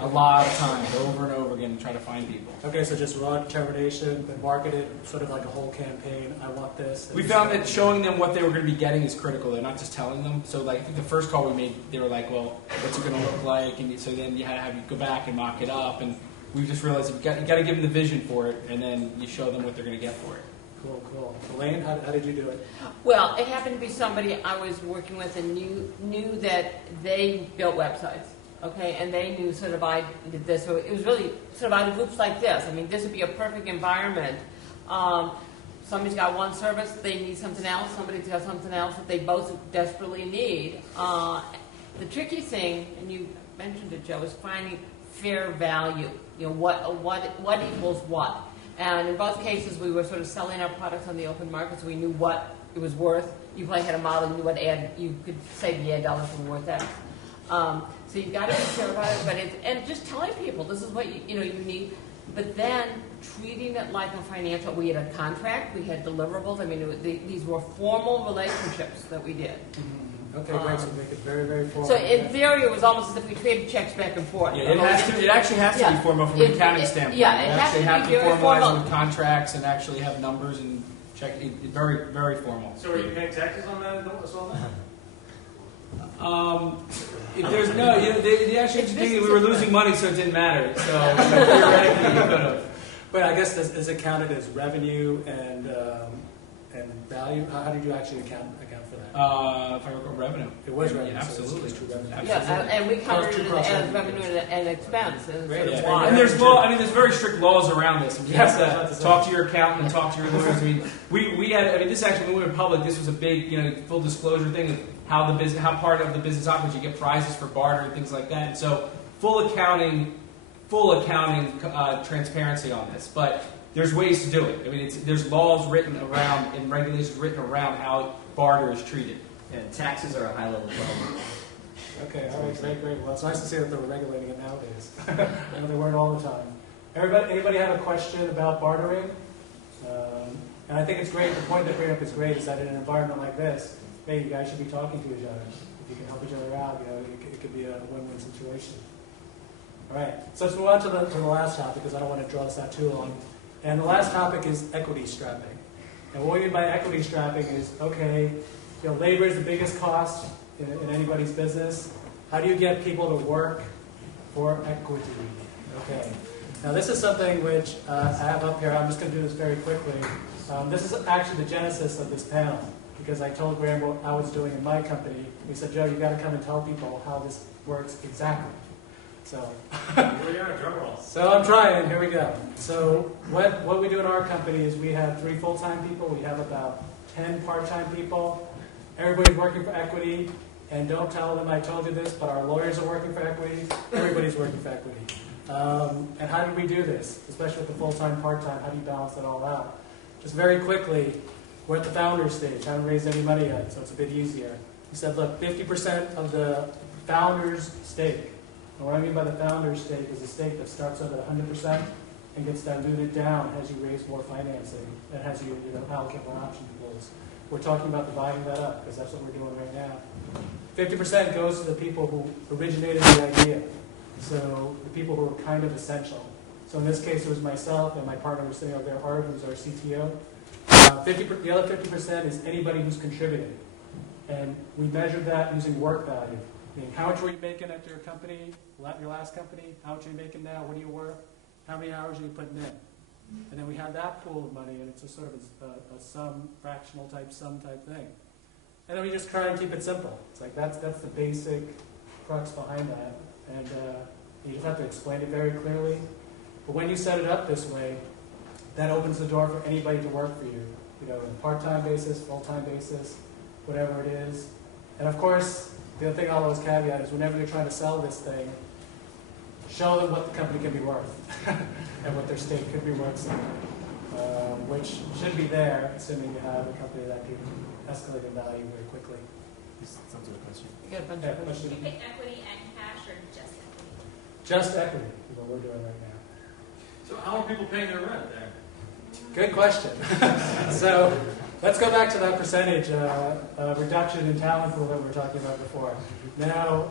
A lot of times, over and over again, to try to find people. Okay, so just raw determination, but market it sort of like a whole campaign. I want this. We found that showing them what they were going to be getting is critical. They're not just telling them. So, like, I think the first call we made, they were like, "Well, what's it going to look like?" And so then you had to have you go back and mock it up. And we just realized you got to give them the vision for it, and then you show them what they're going to get for it. Cool. Elaine, how did you do it? Well, it happened to be somebody I was working with and knew that they built websites. Okay, and they knew sort of I did this, so it was really sort of out of groups like this. I mean, this would be a perfect environment. Somebody's got one service, they need something else. Somebody's got something else that they both desperately need. The tricky thing, and you mentioned it, Joe, is finding fair value. You know, what equals what. And in both cases, we were sort of selling our products on the open market, so we knew what it was worth. You probably had a model, you knew what ad, you could say the ad dollars were worth X. So you've got to be sure about it, and just telling people this is what you need, but then treating it like a financial. We had a contract, we had deliverables. I mean, these were formal relationships that we did. Mm-hmm. Okay, great. So make it very, very formal. So in theory, it was almost as if we traded checks back and forth. Yeah, it actually has to be formal from an accounting standpoint. Yeah, it has to be formalize formal with contracts and actually have numbers and check. Very, very formal. So are you paying taxes on that as well? If there's the actual thing is we were losing money, so it didn't matter. So theoretically, you could have. But I guess is it counted as revenue and value? How did you actually account for that? If I recall, revenue. It was revenue. Yeah, absolutely. So it's true revenue. Yeah, and we counted it as revenue and expense. And And there's law. I mean, there's very strict laws around this. You have to talk to your accountant and talk to your lawyers. I mean, we had. I mean, this actually when we went public, this was a big, full disclosure thing of how part of the business operates. You get prizes for barter and things like that. And so full accounting transparency on this. But there's ways to do it. I mean, there's laws written around and regulations written around how barter is treated. And taxes are a high-level problem. Okay, all right, great. Well, it's nice to see that they're regulating it nowadays. I know they weren't all the time. Anybody have a question about bartering? And I think it's great, the point that bring up is great, is that in an environment like this, hey, you guys should be talking to each other. If you can help each other out, it could be a win-win situation. All right, so let's move on to the last topic, because I don't want to draw this out too long. And the last topic is equity strapping. And what we mean by equity strapping is, okay, labor is the biggest cost in anybody's business. How do you get people to work for equity? Okay. Now this is something which I have up here. I'm just going to do this very quickly. This is actually the genesis of this panel, because I told Graham what I was doing in my company. He said, Joe, you've got to come and tell people how this works exactly. So, so I'm trying. Here we go. So what we do in our company is we have 3 full-time people. We have about 10 part-time people. Everybody's working for equity. And don't tell them I told you this, but our lawyers are working for equity. Everybody's working for equity. And how do we do this, especially with the full-time, part-time? How do you balance that all out? Just very quickly, we're at the founder stage. Haven't raised any money yet, so it's a bit easier. We said, look, 50% of the founder's stake. And what I mean by the founder's stake is a stake that starts out at 100% and gets diluted down as you raise more financing and as you allocate more option pools. We're talking about dividing that up, because that's what we're doing right now. 50% goes to the people who originated the idea. So the people who are kind of essential. So in this case, it was myself and my partner was sitting over there, Art, who's our CTO. The other 50% is anybody who's contributed. And we measured that using work value. I mean, how much were you making at your company, your last company? How much are you making now? What are you worth? How many hours are you putting in? And then we had that pool of money, and it's a sort of a sum, fractional type sum type thing. And then we just try and keep it simple. It's like that's the basic crux behind that. And you just have to explain it very clearly. But when you set it up this way, that opens the door for anybody to work for you. On a part-time basis, full-time basis, whatever it is. And of course, the other thing I'll always caveat is whenever you're trying to sell this thing, show them what the company can be worth and what their stake could be worth somewhere, which should be there, assuming you have a company that can escalate in value very quickly. Sounds like a question. You got a bunch of questions. Do you pick equity and cash or just equity? Just equity is what we're doing right now. So how are people paying their rent there? Good question. So let's go back to that percentage reduction in talent pool that we were talking about before. Now,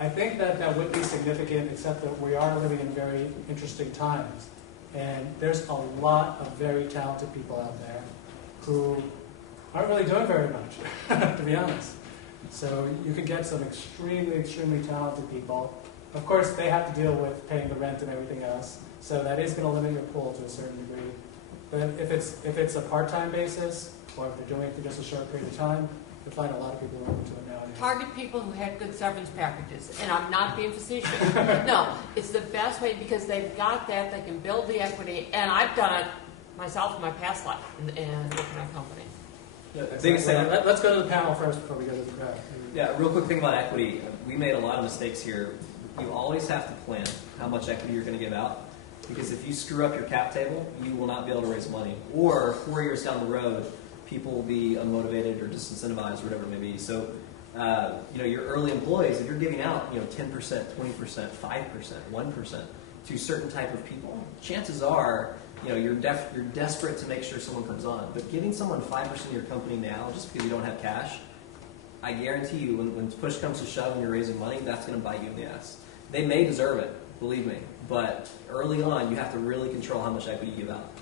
I think that would be significant, except that we are living in very interesting times. And there's a lot of very talented people out there who aren't really doing very much, to be honest. So you could get some extremely, extremely talented people. Of course, they have to deal with paying the rent and everything else. So that is going to limit your pool to a certain degree. But if it's a part-time basis, or if they're doing it for just a short period of time, you'll find a lot of people are open to it nowadays. Target people who had good severance packages. And I'm not being facetious. No, it's the best way because they've got that. They can build the equity. And I've done it myself in my past life and working on company. Yeah, Biggest thing. Let's go to the panel first before we go to the crowd. Yeah, real quick thing about equity. We made a lot of mistakes here. You always have to plan how much equity you're going to give out. Because if you screw up your cap table, you will not be able to raise money. Or 4 years down the road, people will be unmotivated or disincentivized or whatever it may be. So, your early employees, if you're giving out, 10%, 20%, 5%, 1% to a certain type of people, chances are, you're desperate to make sure someone comes on. But giving someone 5% of your company now, just because you don't have cash, I guarantee you, when push comes to shove and you're raising money, that's going to bite you in the ass. They may deserve it, believe me. But early on, you have to really control how much equity you give out.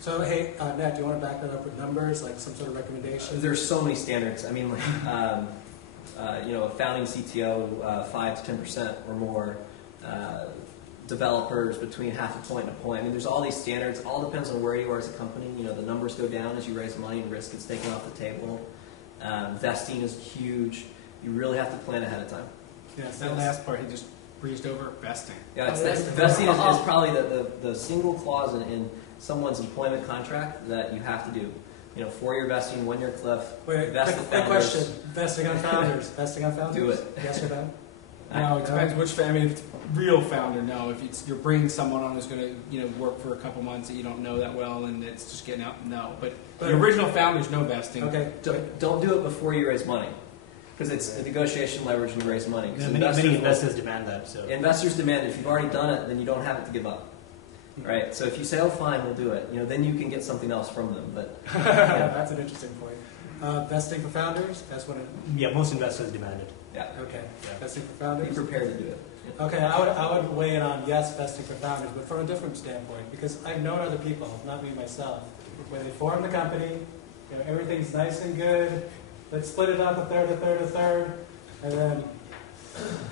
So, hey, Matt, do you want to back that up with numbers, like some sort of recommendation? There's so many standards. I mean, a founding CTO, 5 to 10% or more. Developers between half a point and a point. I mean, there's all these standards. It all depends on where you are as a company. The numbers go down as you raise money and risk gets taken off the table. Vesting is huge. You really have to plan ahead of time. Yeah, that last part he just breezed over, vesting. Yeah, vesting is probably the single clause in someone's employment contract that you have to do. 4-year vesting, 1-year cliff. Wait, vest quick question. Vesting on founders. Vesting on founders? Do it. Yes or no? No, it depends which. I mean, if it's real founder, no. If you're bringing someone on who's going to work for a couple months that you don't know that well and it's just getting out, no. But the original founders, no vesting. Okay. Don't do it before you raise money, because it's a negotiation leverage when you raise money. Yeah, many investors demand that. So investors demand it. If you've already done it, then you don't have it to give up. Right? So if you say, "Oh, fine, we'll do it," then you can get something else from them. But that's an interesting point. Vesting for founders. That's what. Most investors demand it. Yeah. Okay. Yeah. Vesting for founders. Be prepared to do it. Okay, I would weigh in on yes, vesting for founders, but from a different standpoint, because I've known other people, not me myself, where they form the company, everything's nice and good, let's split it up a third, and then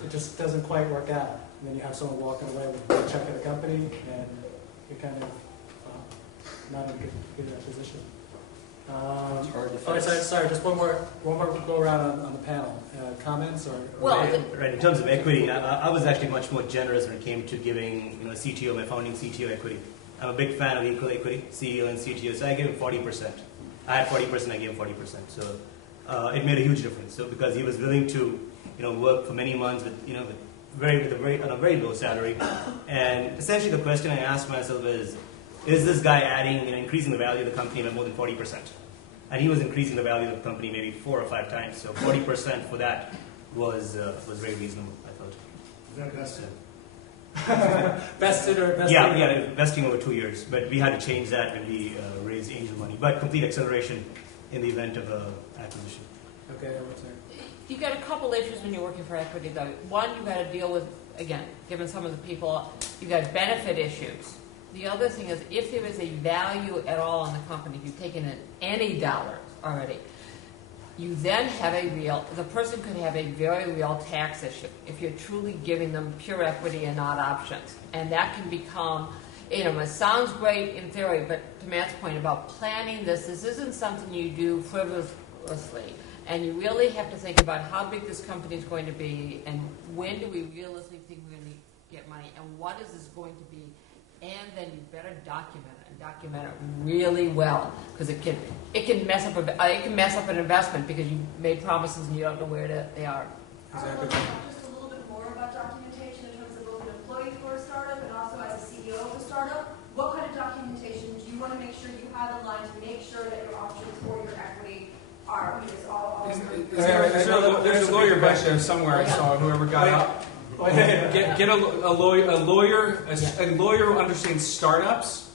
it just doesn't quite work out. And then you have someone walking away with a check of the company, and you're kind of not in a good position. It's hard to All right, fix. sorry, just one more go around on the panel. Comments or? Right. In terms of equity, I was actually much more generous when it came to giving a CTO, my founding CTO, equity. I'm a big fan of equal equity, CEO and CTO, so I gave him 40%. I had 40%, I gave him 40%. So it made a huge difference. So because he was willing to, work for many months with, on a very low salary, and essentially the question I asked myself is this guy adding, increasing the value of the company by more than 40%? And he was increasing the value of the company maybe 4 or 5 times. So 40% for that was very reasonable, I thought. Is that vested? Vested or vesting? Yeah, vesting over 2 years. But we had to change that when we raised angel money. But complete acceleration in the event of acquisition. Okay, what's there? You got a couple issues when you're working for equity, though. One, you got to deal with, again, given some of the people, you got benefit issues. The other thing is, if there is a value at all in the company, if you've taken in any dollar already, you then have the person could have a very real tax issue if you're truly giving them pure equity and not options. And that can become, it sounds great in theory, but to Matt's point about planning this isn't something you do frivolously. And you really have to think about how big this company is going to be and when do we realistically think we're going to get money and what is this going to be. And then you better document it and document it really well, because it can mess up an investment because you made promises and you don't know where they are. Exactly. Just a little bit more about documentation in terms of both an employee for a startup and also as a CEO of a startup. What kind of documentation do you want to make sure you have in line to make sure that your options for your equity are all There's a lawyer back there somewhere. I saw whoever got up. Get a lawyer who understands startups.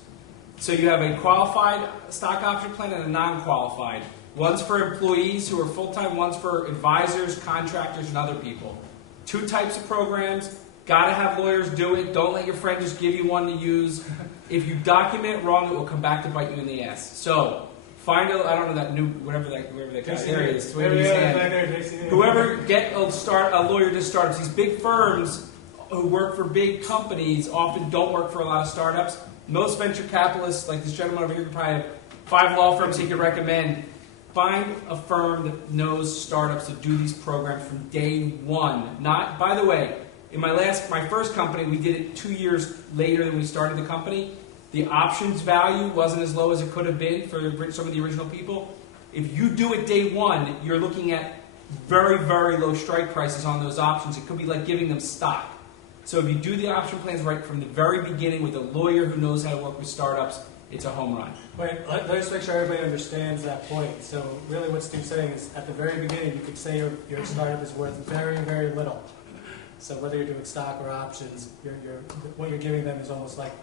So you have a qualified stock option plan and a non-qualified. One's for employees who are full-time, one's for advisors, contractors, and other people. 2 types of programs. Got to have lawyers do it. Don't let your friend just give you one to use. If you document it wrong, it will come back to bite you in the ass. So find I don't know that new whoever that guy is. Whoever get a lawyer to startups. These big firms who work for big companies often don't work for a lot of startups. Most venture capitalists, like this gentleman over here, probably have 5 law firms he could recommend. Find a firm that knows startups to do these programs from day one. Not, by the way, in my first company, we did it 2 years later than we started the company. The options value wasn't as low as it could have been for some of the original people. If you do it day one, you're looking at very, very low strike prices on those options. It could be like giving them stock. So if you do the option plans right from the very beginning with a lawyer who knows how to work with startups, it's a home run. Wait, let's make sure everybody understands that point. So really what Steve's saying is at the very beginning, you could say your startup is worth very, very little. So whether you're doing stock or options, what you're giving them is almost like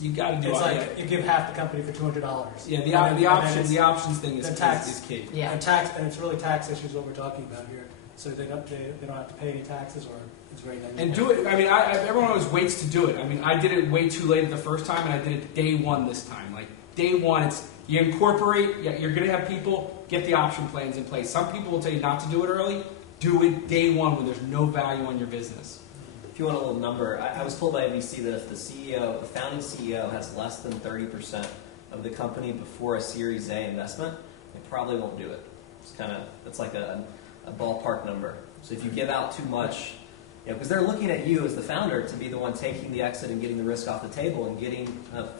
you got to do it's it. like you give half the company for $200. Yeah, the options thing is key. Yeah, and it's really tax issues what we're talking about here. So they don't have to pay any taxes, or it's very negative. And do it. I mean, everyone always waits to do it. I mean, I did it way too late the first time, and I did it day one this time. Like day one, you incorporate. Yeah, you're going to have people get the option plans in place. Some people will tell you not to do it early. Do it day one when there's no value on your business. If you want a little number, I was told by a VC that if the founding CEO has less than 30% of the company before a Series A investment, they probably won't do it. It's like a ballpark number. So if you give out too much, because they're looking at you as the founder to be the one taking the exit and getting the risk off the table and getting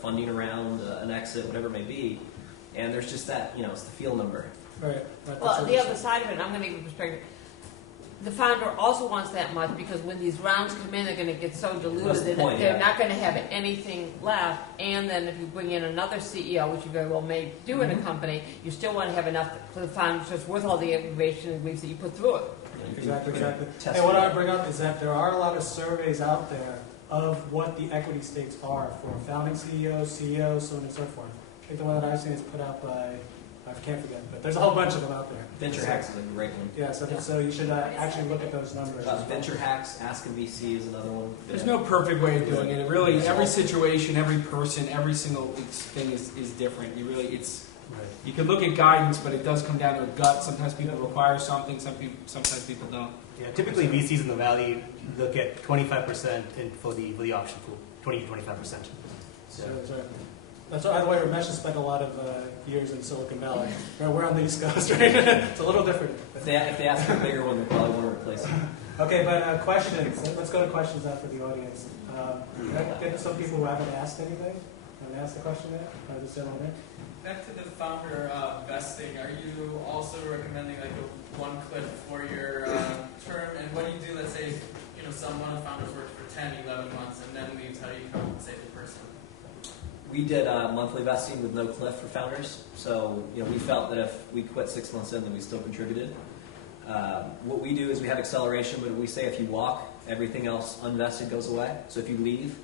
funding around an exit, whatever it may be. And there's just that, it's the feel number. Right. Well, the other side of it, I'm going to give a perspective. the founder also wants that much because when these rounds come in, they're going to get so diluted that they're not going to have anything left. And then if you bring in another CEO, which you very well may do in a company, you still want to have enough for the founder just worth all the aggravation and grief that you put through it. Exactly. And what I bring up is that there are a lot of surveys out there of what the equity stakes are for founding CEOs, so on and so forth. I think the one that I've seen is put out by, I can't forget, but there's a whole bunch of them out there. Venture Hacks is a great one. Yeah, so you should actually look at those numbers. Venture Hacks, Ask a VC is another one. There's no perfect way of doing it. It really, every situation, every person, every single thing is different. You can look at guidance, but it does come down to a gut. Sometimes people require something, sometimes people don't. Yeah, typically VCs in the Valley look at 25% for the option pool, 20 to 25%. So that's why Ramesh has spent a lot of years in Silicon Valley. We're on the East Coast, right? It's a little different. If they ask for a bigger one, they probably want to replace it. Okay, but questions. Let's go to questions now for the audience. Can I get some people who haven't asked anything? Haven't asked a question yet? This gentleman there. Back to the founder vesting, are you also recommending like a one cliff for your term? And what do you do, let's say, one of the founders works for 10, 11 months and then leaves, how do you compensate the person? We did monthly vesting with no cliff for founders. So we felt that if we quit 6 months in, then we still contributed. What we do is we have acceleration, but we say if you walk, everything else unvested goes away. So if you leave,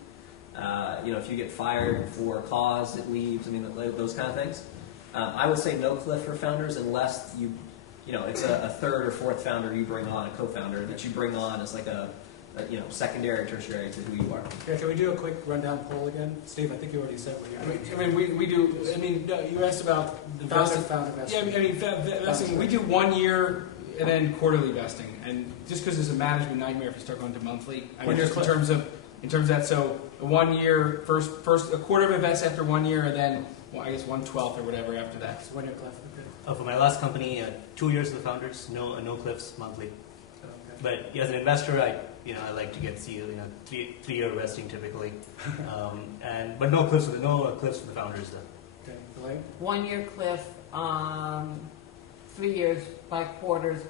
if you get fired for a cause, it leaves. I mean, those kind of things. I would say no cliff for founders unless it's a third or fourth founder you bring on, a co-founder that you bring on as like a secondary or tertiary to who you are. Okay, can we do a quick rundown poll again? Steve, I think you already said what you're doing. I mean, we do. I mean, you asked about the founder vesting. Yeah, I mean, vesting. We do 1 year and then quarterly vesting, and just because it's a management nightmare if you start going to monthly. I mean, just in terms of that. So 1 year, first a quarter of it vests after 1 year, and then I guess 1/12 or whatever after that. So 1 year cliff. For my last company, 2 years with the founders, no cliffs monthly. Okay. But as an investor, I like to get 3-year vesting typically, but no cliffs for the founders though. Okay, Elaine? 1 year cliff, 3 years by quarters,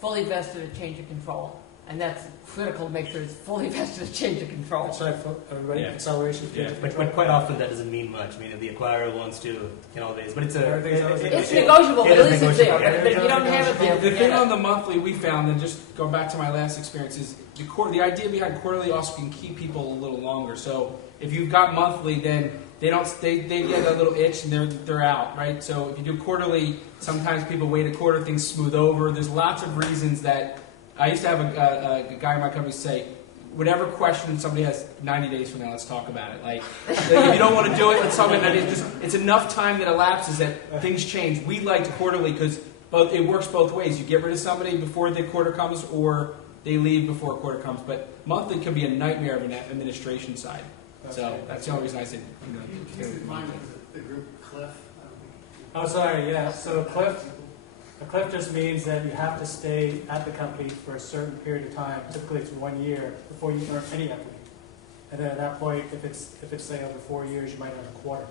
fully vested at change of control. And that's critical to make sure it's fully vested at change of control. That's right, everybody. Acceleration. But quite often that doesn't mean much. I mean, if the acquirer wants to, can always. But it's negotiable. But at least it's there. But if you don't have it there, the thing on the monthly we found, and just going back to my last experience, is the idea behind quarterly also can keep people a little longer. So if you've got monthly, then they get a little itch and they're out, right? So if you do quarterly, sometimes people wait a quarter, things smooth over. There's lots of reasons that. I used to have a guy in my company say, whatever question somebody has 90 days from now, let's talk about it. Like if you don't want to do it, let's talk about it. It's enough time that elapses that things change. We liked quarterly because it works both ways. You get rid of somebody before the quarter comes, or they leave before a quarter comes. But monthly can be a nightmare of an administration side. That's the only reason I said. The group cliff. Oh, sorry. Yeah. So cliff. A cliff just means that you have to stay at the company for a certain period of time. Typically, it's 1 year before you earn any equity. And then at that point, if it's say over 4 years, you might earn a quarter.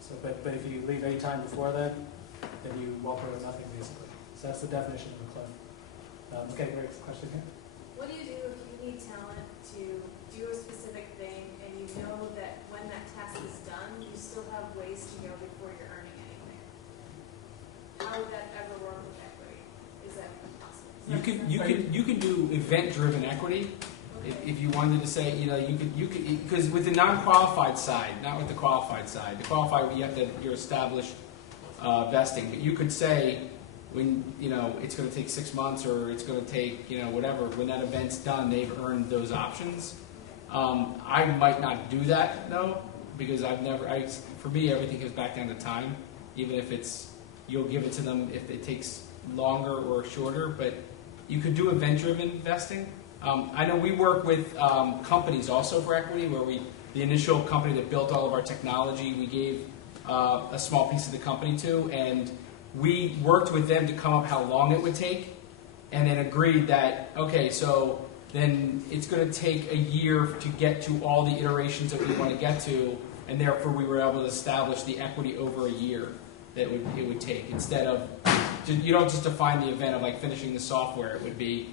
So, but if you leave any time before then you walk away with nothing basically. So that's the definition of a cliff. Okay, great question here. What do you do if you need talent to do a specific thing, and you know that when that task is done, you still have ways to go before you're earning anything? How would that ever work with equity? Is that possible? You can do event-driven equity. Okay. If you wanted to say, you could because with the non-qualified side, not with the qualified side. The qualified, you have your established vesting, but you could say when it's going to take 6 months or it's going to take whatever. When that event's done, they've earned those options. I might not do that though, because for me everything goes back down to time, even if you'll give it to them if it takes longer or shorter, but you could do event-driven vesting. I know we work with companies also for equity, where the initial company that built all of our technology, we gave a small piece of the company to, and we worked with them to come up how long it would take, and then agreed that, okay, so then it's going to take a year to get to all the iterations that we want to get to, and therefore we were able to establish the equity over a year. that it would take. Instead of, you don't just define the event of like finishing the software. It would be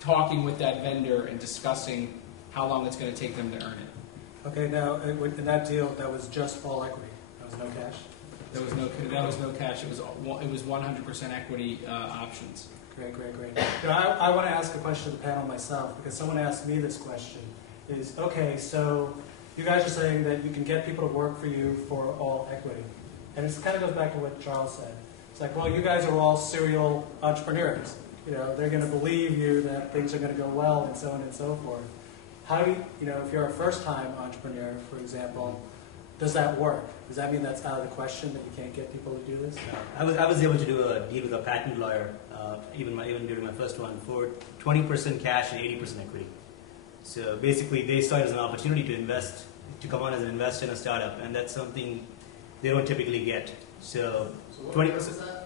talking with that vendor and discussing how long it's going to take them to earn it. Okay, now, in that deal, that was just all equity. That was no cash? There was no cash. It was 100% equity options. Great. You know, I want to ask a question to the panel myself, because someone asked me this question. Is, okay, so you guys are saying that you can get people to work for you for all equity. And it kind of goes back to what Charles said. It's like, well, you guys are all serial entrepreneurs. You know, they're going to believe you that things are going to go well and so on and so forth. How do you know, if you're a first-time entrepreneur, for example, does that work? Does that mean that's out of the question, that you can't get people to do this? No. I was able to do a deal with a patent lawyer, even during my first one, for 20% cash and 80% equity. So basically, they saw it as an opportunity to come on as an investor in a startup, and that's something they don't typically get. So 20%.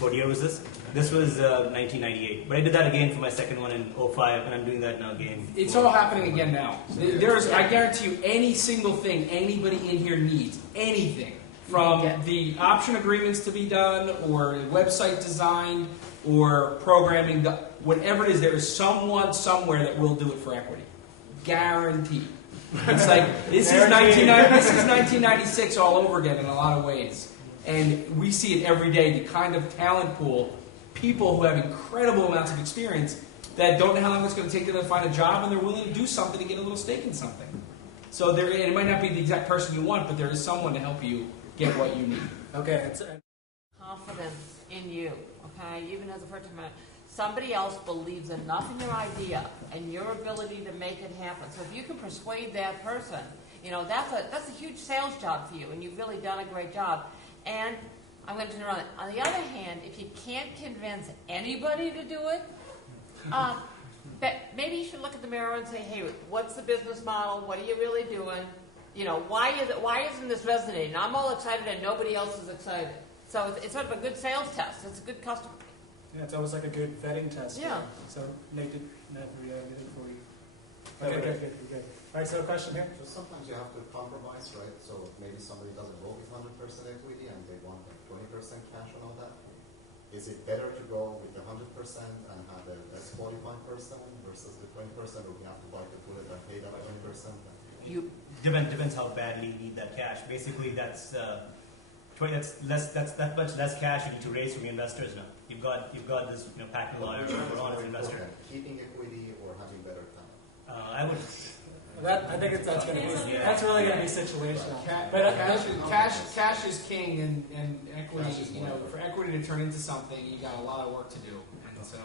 What year was this? This was 1998. But I did that again for my second one in 2005, and I'm doing that now again. It's all happening again now. I guarantee you, any single thing anybody in here needs, anything, from the option agreements to be done, or website design, or programming, whatever it is, there is someone somewhere that will do it for equity. Guaranteed. It's like, this is 1996 all over again in a lot of ways. And we see it every day, the kind of talent pool, people who have incredible amounts of experience that don't know how long it's going to take them to find a job, and they're willing to do something to get a little stake in something. So and it might not be the exact person you want, but there is someone to help you get what you need. Okay. Confidence in you, okay? Even as a first time, somebody else believes enough in your idea and your ability to make it happen. So if you can persuade that person, you know, that's a huge sales job for you, and you've really done a great job. And I'm going to turn around. On the other hand, if you can't convince anybody to do it, maybe you should look at the mirror and say, hey, what's the business model? What are you really doing? You know, why isn't this resonating? I'm all excited and nobody else is excited. So it's sort of a good sales test. It's a good customer. Yeah, it's almost like a good vetting test. Yeah. So Nate did it for you. Okay, good. All right, so a question here. So sometimes you have to compromise, right? So maybe somebody doesn't go with 100% equity and they want like 20% cash and all that. Is it better to go with the 100% and have a less qualified person versus the 20%, or we have to bite the bullet and pay that 20%? Depends how badly you need that cash. Basically, that's that much less cash you need to raise from your investors now. You've got this patent lawyer or honest investor. Keeping equity or having better time? I would. I think that's going to be. That's really going to be situational. Cash is king, and equity. For equity to turn into something, you got a lot of work to do. And so,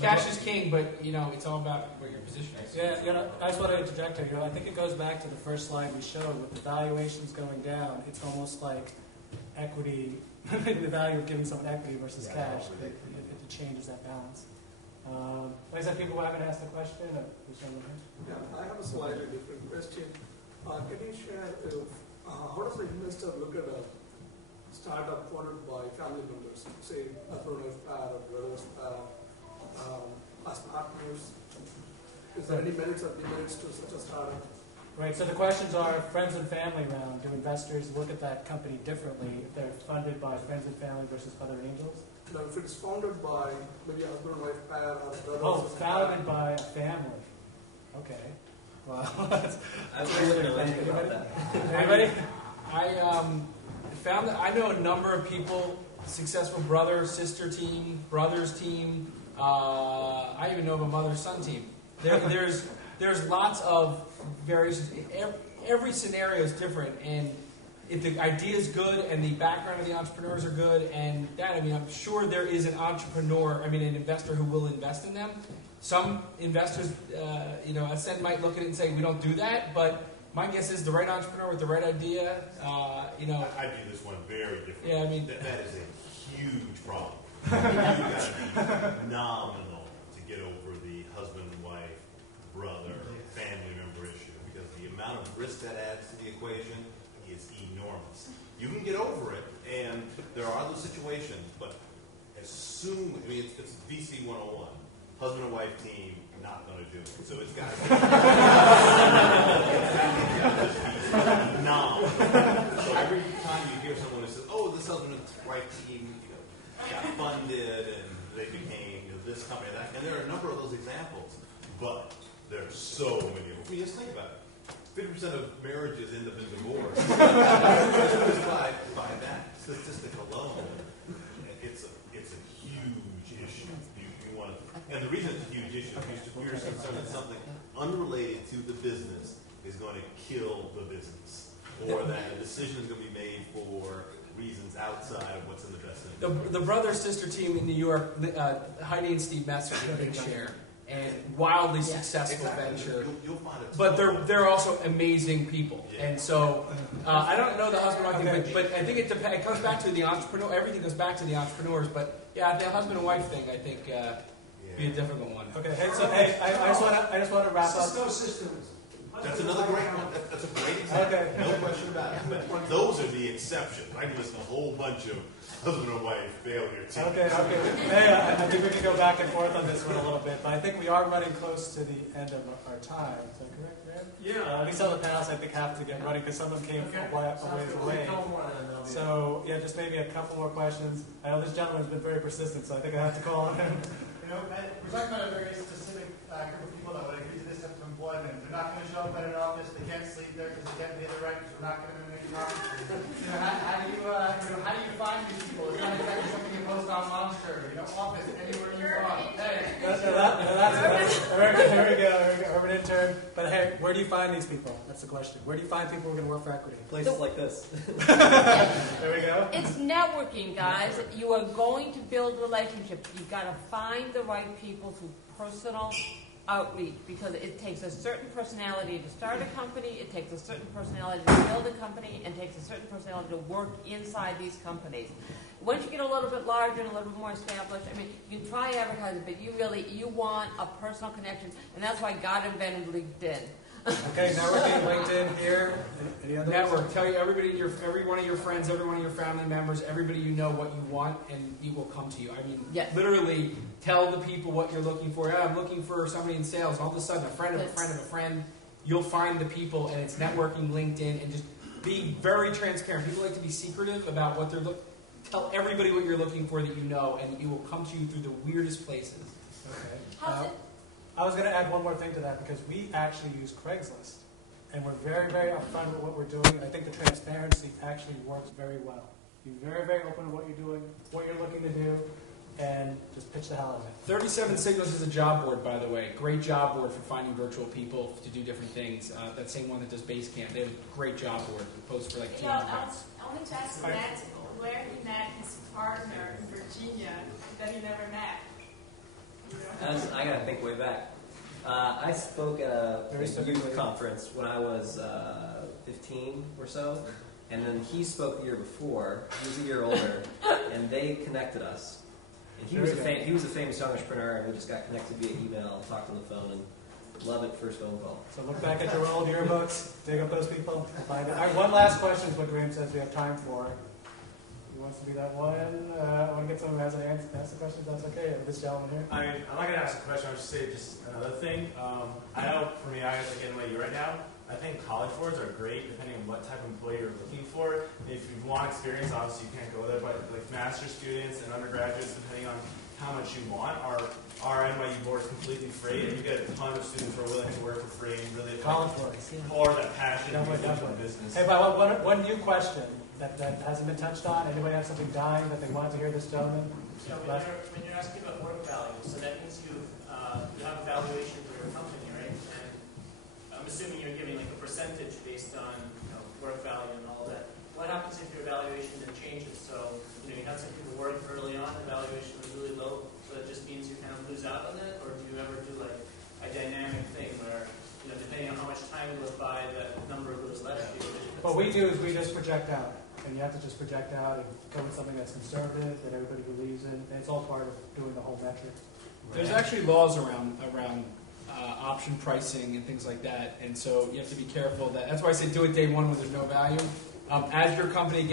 cash is king, but it's all about what your position is. Yeah, I just want to interject here. I think it goes back to the first slide we showed with the valuations going down. It's almost like equity, the value of giving someone equity versus cash. It changes that balance. Like I said, people haven't asked the question. Yeah, I have a slightly different question. Can you share how does the investor look at a startup funded by family members, say a brother's pair or brothers as partners? Is there any merits or demerits to such a startup? Right, so the questions are friends and family round. Do investors look at that company differently if they're funded by friends and family versus other angels? No, if it's founded by maybe a husband and wife pair or brothers. Oh, founded by a family. Okay. Wow. I wouldn't know anything about that. Anybody? I know a number of people, successful brother, sister team, brothers team. I even know of a mother-son team. There's lots of various. Every scenario is different, and if the idea is good and the background of the entrepreneurs are good, and I'm sure there is an investor who will invest in them. Some investors, Ascend might look at it and say, we don't do that, but my guess is the right entrepreneur with the right idea, I view this one very differently. Yeah, that is a huge problem. You've got to be phenomenal to get over the husband and wife, brother, family member issue, because the amount of risk that adds to the equation is enormous. You can get over it, and there are other situations, but it's VC 101. Husband and wife team, not going to do it. So it's got to be phenomenal. So every time you hear someone who says, "Oh, this husband and wife team, got funded and they became this company," and there are a number of those examples, but there are so many of them. I mean, just think about it. 50% of marriages end up in divorce. Just by that statistic alone, it's a huge issue. You want, and the reason it's a huge issue is we're concerned that something unrelated to the business is going to kill the business, or that a decision is going to be made for reasons outside of what's in the best interest. The brother-sister team in New York, Heidi and Steve Messer, did a big share. And wildly successful venture, you'll find it. But they're also amazing people, and so I don't know the husband and wife thing, but I think it comes back to the entrepreneur. Everything goes back to the entrepreneurs, but yeah, the husband and wife thing I think be a difficult one. Okay, so I just want to wrap up. Cisco Systems. That's another great one. That's a great example. Okay. No question about it. But those are the exceptions. I can list a whole bunch of husband and wife failure teams. Okay. Hey, I think we can go back and forth on this one a little bit, but I think we are running close to the end of our time. Is that correct, Graham? Yeah. At least on the panels, I think have to get running because some of them came a ways away. So yeah, just maybe a couple more questions. I know this gentleman's been very persistent, so I think I have to call on him. We're talking about a very specific group of people that would agree to this type of employment. They're not going to show up at an office. They can't sleep there because they can't pay the rent. Because we're not going to make profit. How do you find these people? It's not exactly something you post on Monster. Office anywhere you want. Hey, There we go. Urban intern. But hey, where do you find these people? That's the question. Where do you find people who are going to work for equity? Places like this. There we go. It's networking, guys. You are going to build relationships. You've got to find the right people through personal outreach, because it takes a certain personality to start a company, it takes a certain personality to build a company, and it takes a certain personality to work inside these companies. Once you get a little bit larger and a little bit more established, I mean, you can try advertising, but you want a personal connection, and that's why God invented LinkedIn. Okay, networking, LinkedIn here. Any other Network. Tell you every one of your friends, every one of your family members, everybody you know what you want, and he will come to you. I mean, literally tell the people what you're looking for. Yeah, I'm looking for somebody in sales. And all of a sudden, a friend of a friend of a friend, you'll find the people, and it's networking, LinkedIn, and just be very transparent. People like to be secretive about what they're looking. Tell everybody what you're looking for that you know, and it will come to you through the weirdest places. Okay. I was going to add one more thing to that because we actually use Craigslist, and we're very, very upfront with what we're doing. I think the transparency actually works very well. Be very, very open to what you're doing, what you're looking to do, and just pitch the hell out of it. 37 Signals is a job board, by the way. Great job board for finding virtual people to do different things. That same one that does Basecamp. They have a great job board. Posts for like 200 bucks. I wanted to ask Matt where he met his partner in Virginia that he never met. I gotta think way back. I spoke at a youth conference when I was 15 or so, and then he spoke the year before. He was a year older, and they connected us. And he was a famous young entrepreneur, and we just got connected via email, talked on the phone, and love it first phone call. So look back at your old yearbooks, dig up those people, and find out. All right, one last question is what Graham says we have time for. Who wants to be that one? I want to get someone who has an answer to ask the question, if that's okay. This gentleman here. I mean, I'm not going to ask a question. I'll just say just another thing. I know for me, I have to get in my year right now. I think college boards are great depending on what type of employee you're looking for. If you want experience, obviously you can't go there, but like master's students and undergraduates, depending on how much you want, our NYU board is completely free, and you get a ton of students who are willing to work for free and really college boards, or that passion for business. Hey, but one new question that hasn't been touched on. Anybody have something dying that they want to hear this gentleman? So when you're asking about work value, so that means you have a valuation for your company, right? And I'm assuming you're giving like a percentage based on work value and all that. What happens if your valuation then changes? So you had some people work early on, the valuation was really low, so that just means you kind of lose out on that, or do you ever do like a dynamic thing where depending on how much time goes by, that number goes less? What we do is we just project out. And you have to just project out and go with something that's conservative, that everybody believes in. And it's all part of doing the whole metric. There's actually laws around option pricing and things like that. And so you have to be careful. That's why I say do it day one when there's no value. As your company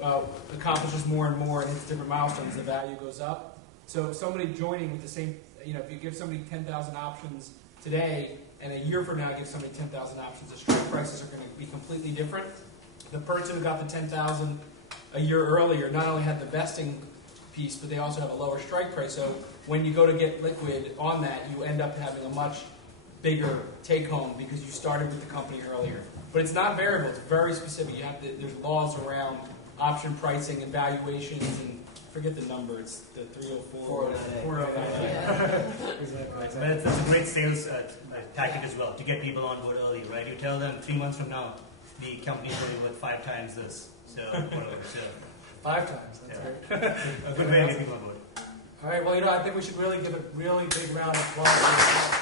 accomplishes more and more and hits different milestones, the value goes up. So somebody joining with the same, if you give somebody 10,000 options today, and a year from now give somebody 10,000 options, the strike prices are going to be completely different. the person who got the 10,000 a year earlier not only had the vesting piece, but they also have a lower strike price. So when you go to get liquid on that, you end up having a much bigger take home because you started with the company earlier. But it's not variable; it's very specific. You have to, there's laws around option pricing and valuations, and forget the number. It's the 304. 409. Exactly. But it's a great sales tactic as well to get people on board early, right? You tell them 3 months from now, the company is going to be worth 5 times this. So whatever. So 5 times. That's great. a good way to get people on board. All right. Well, I think we should really give a really big round of applause.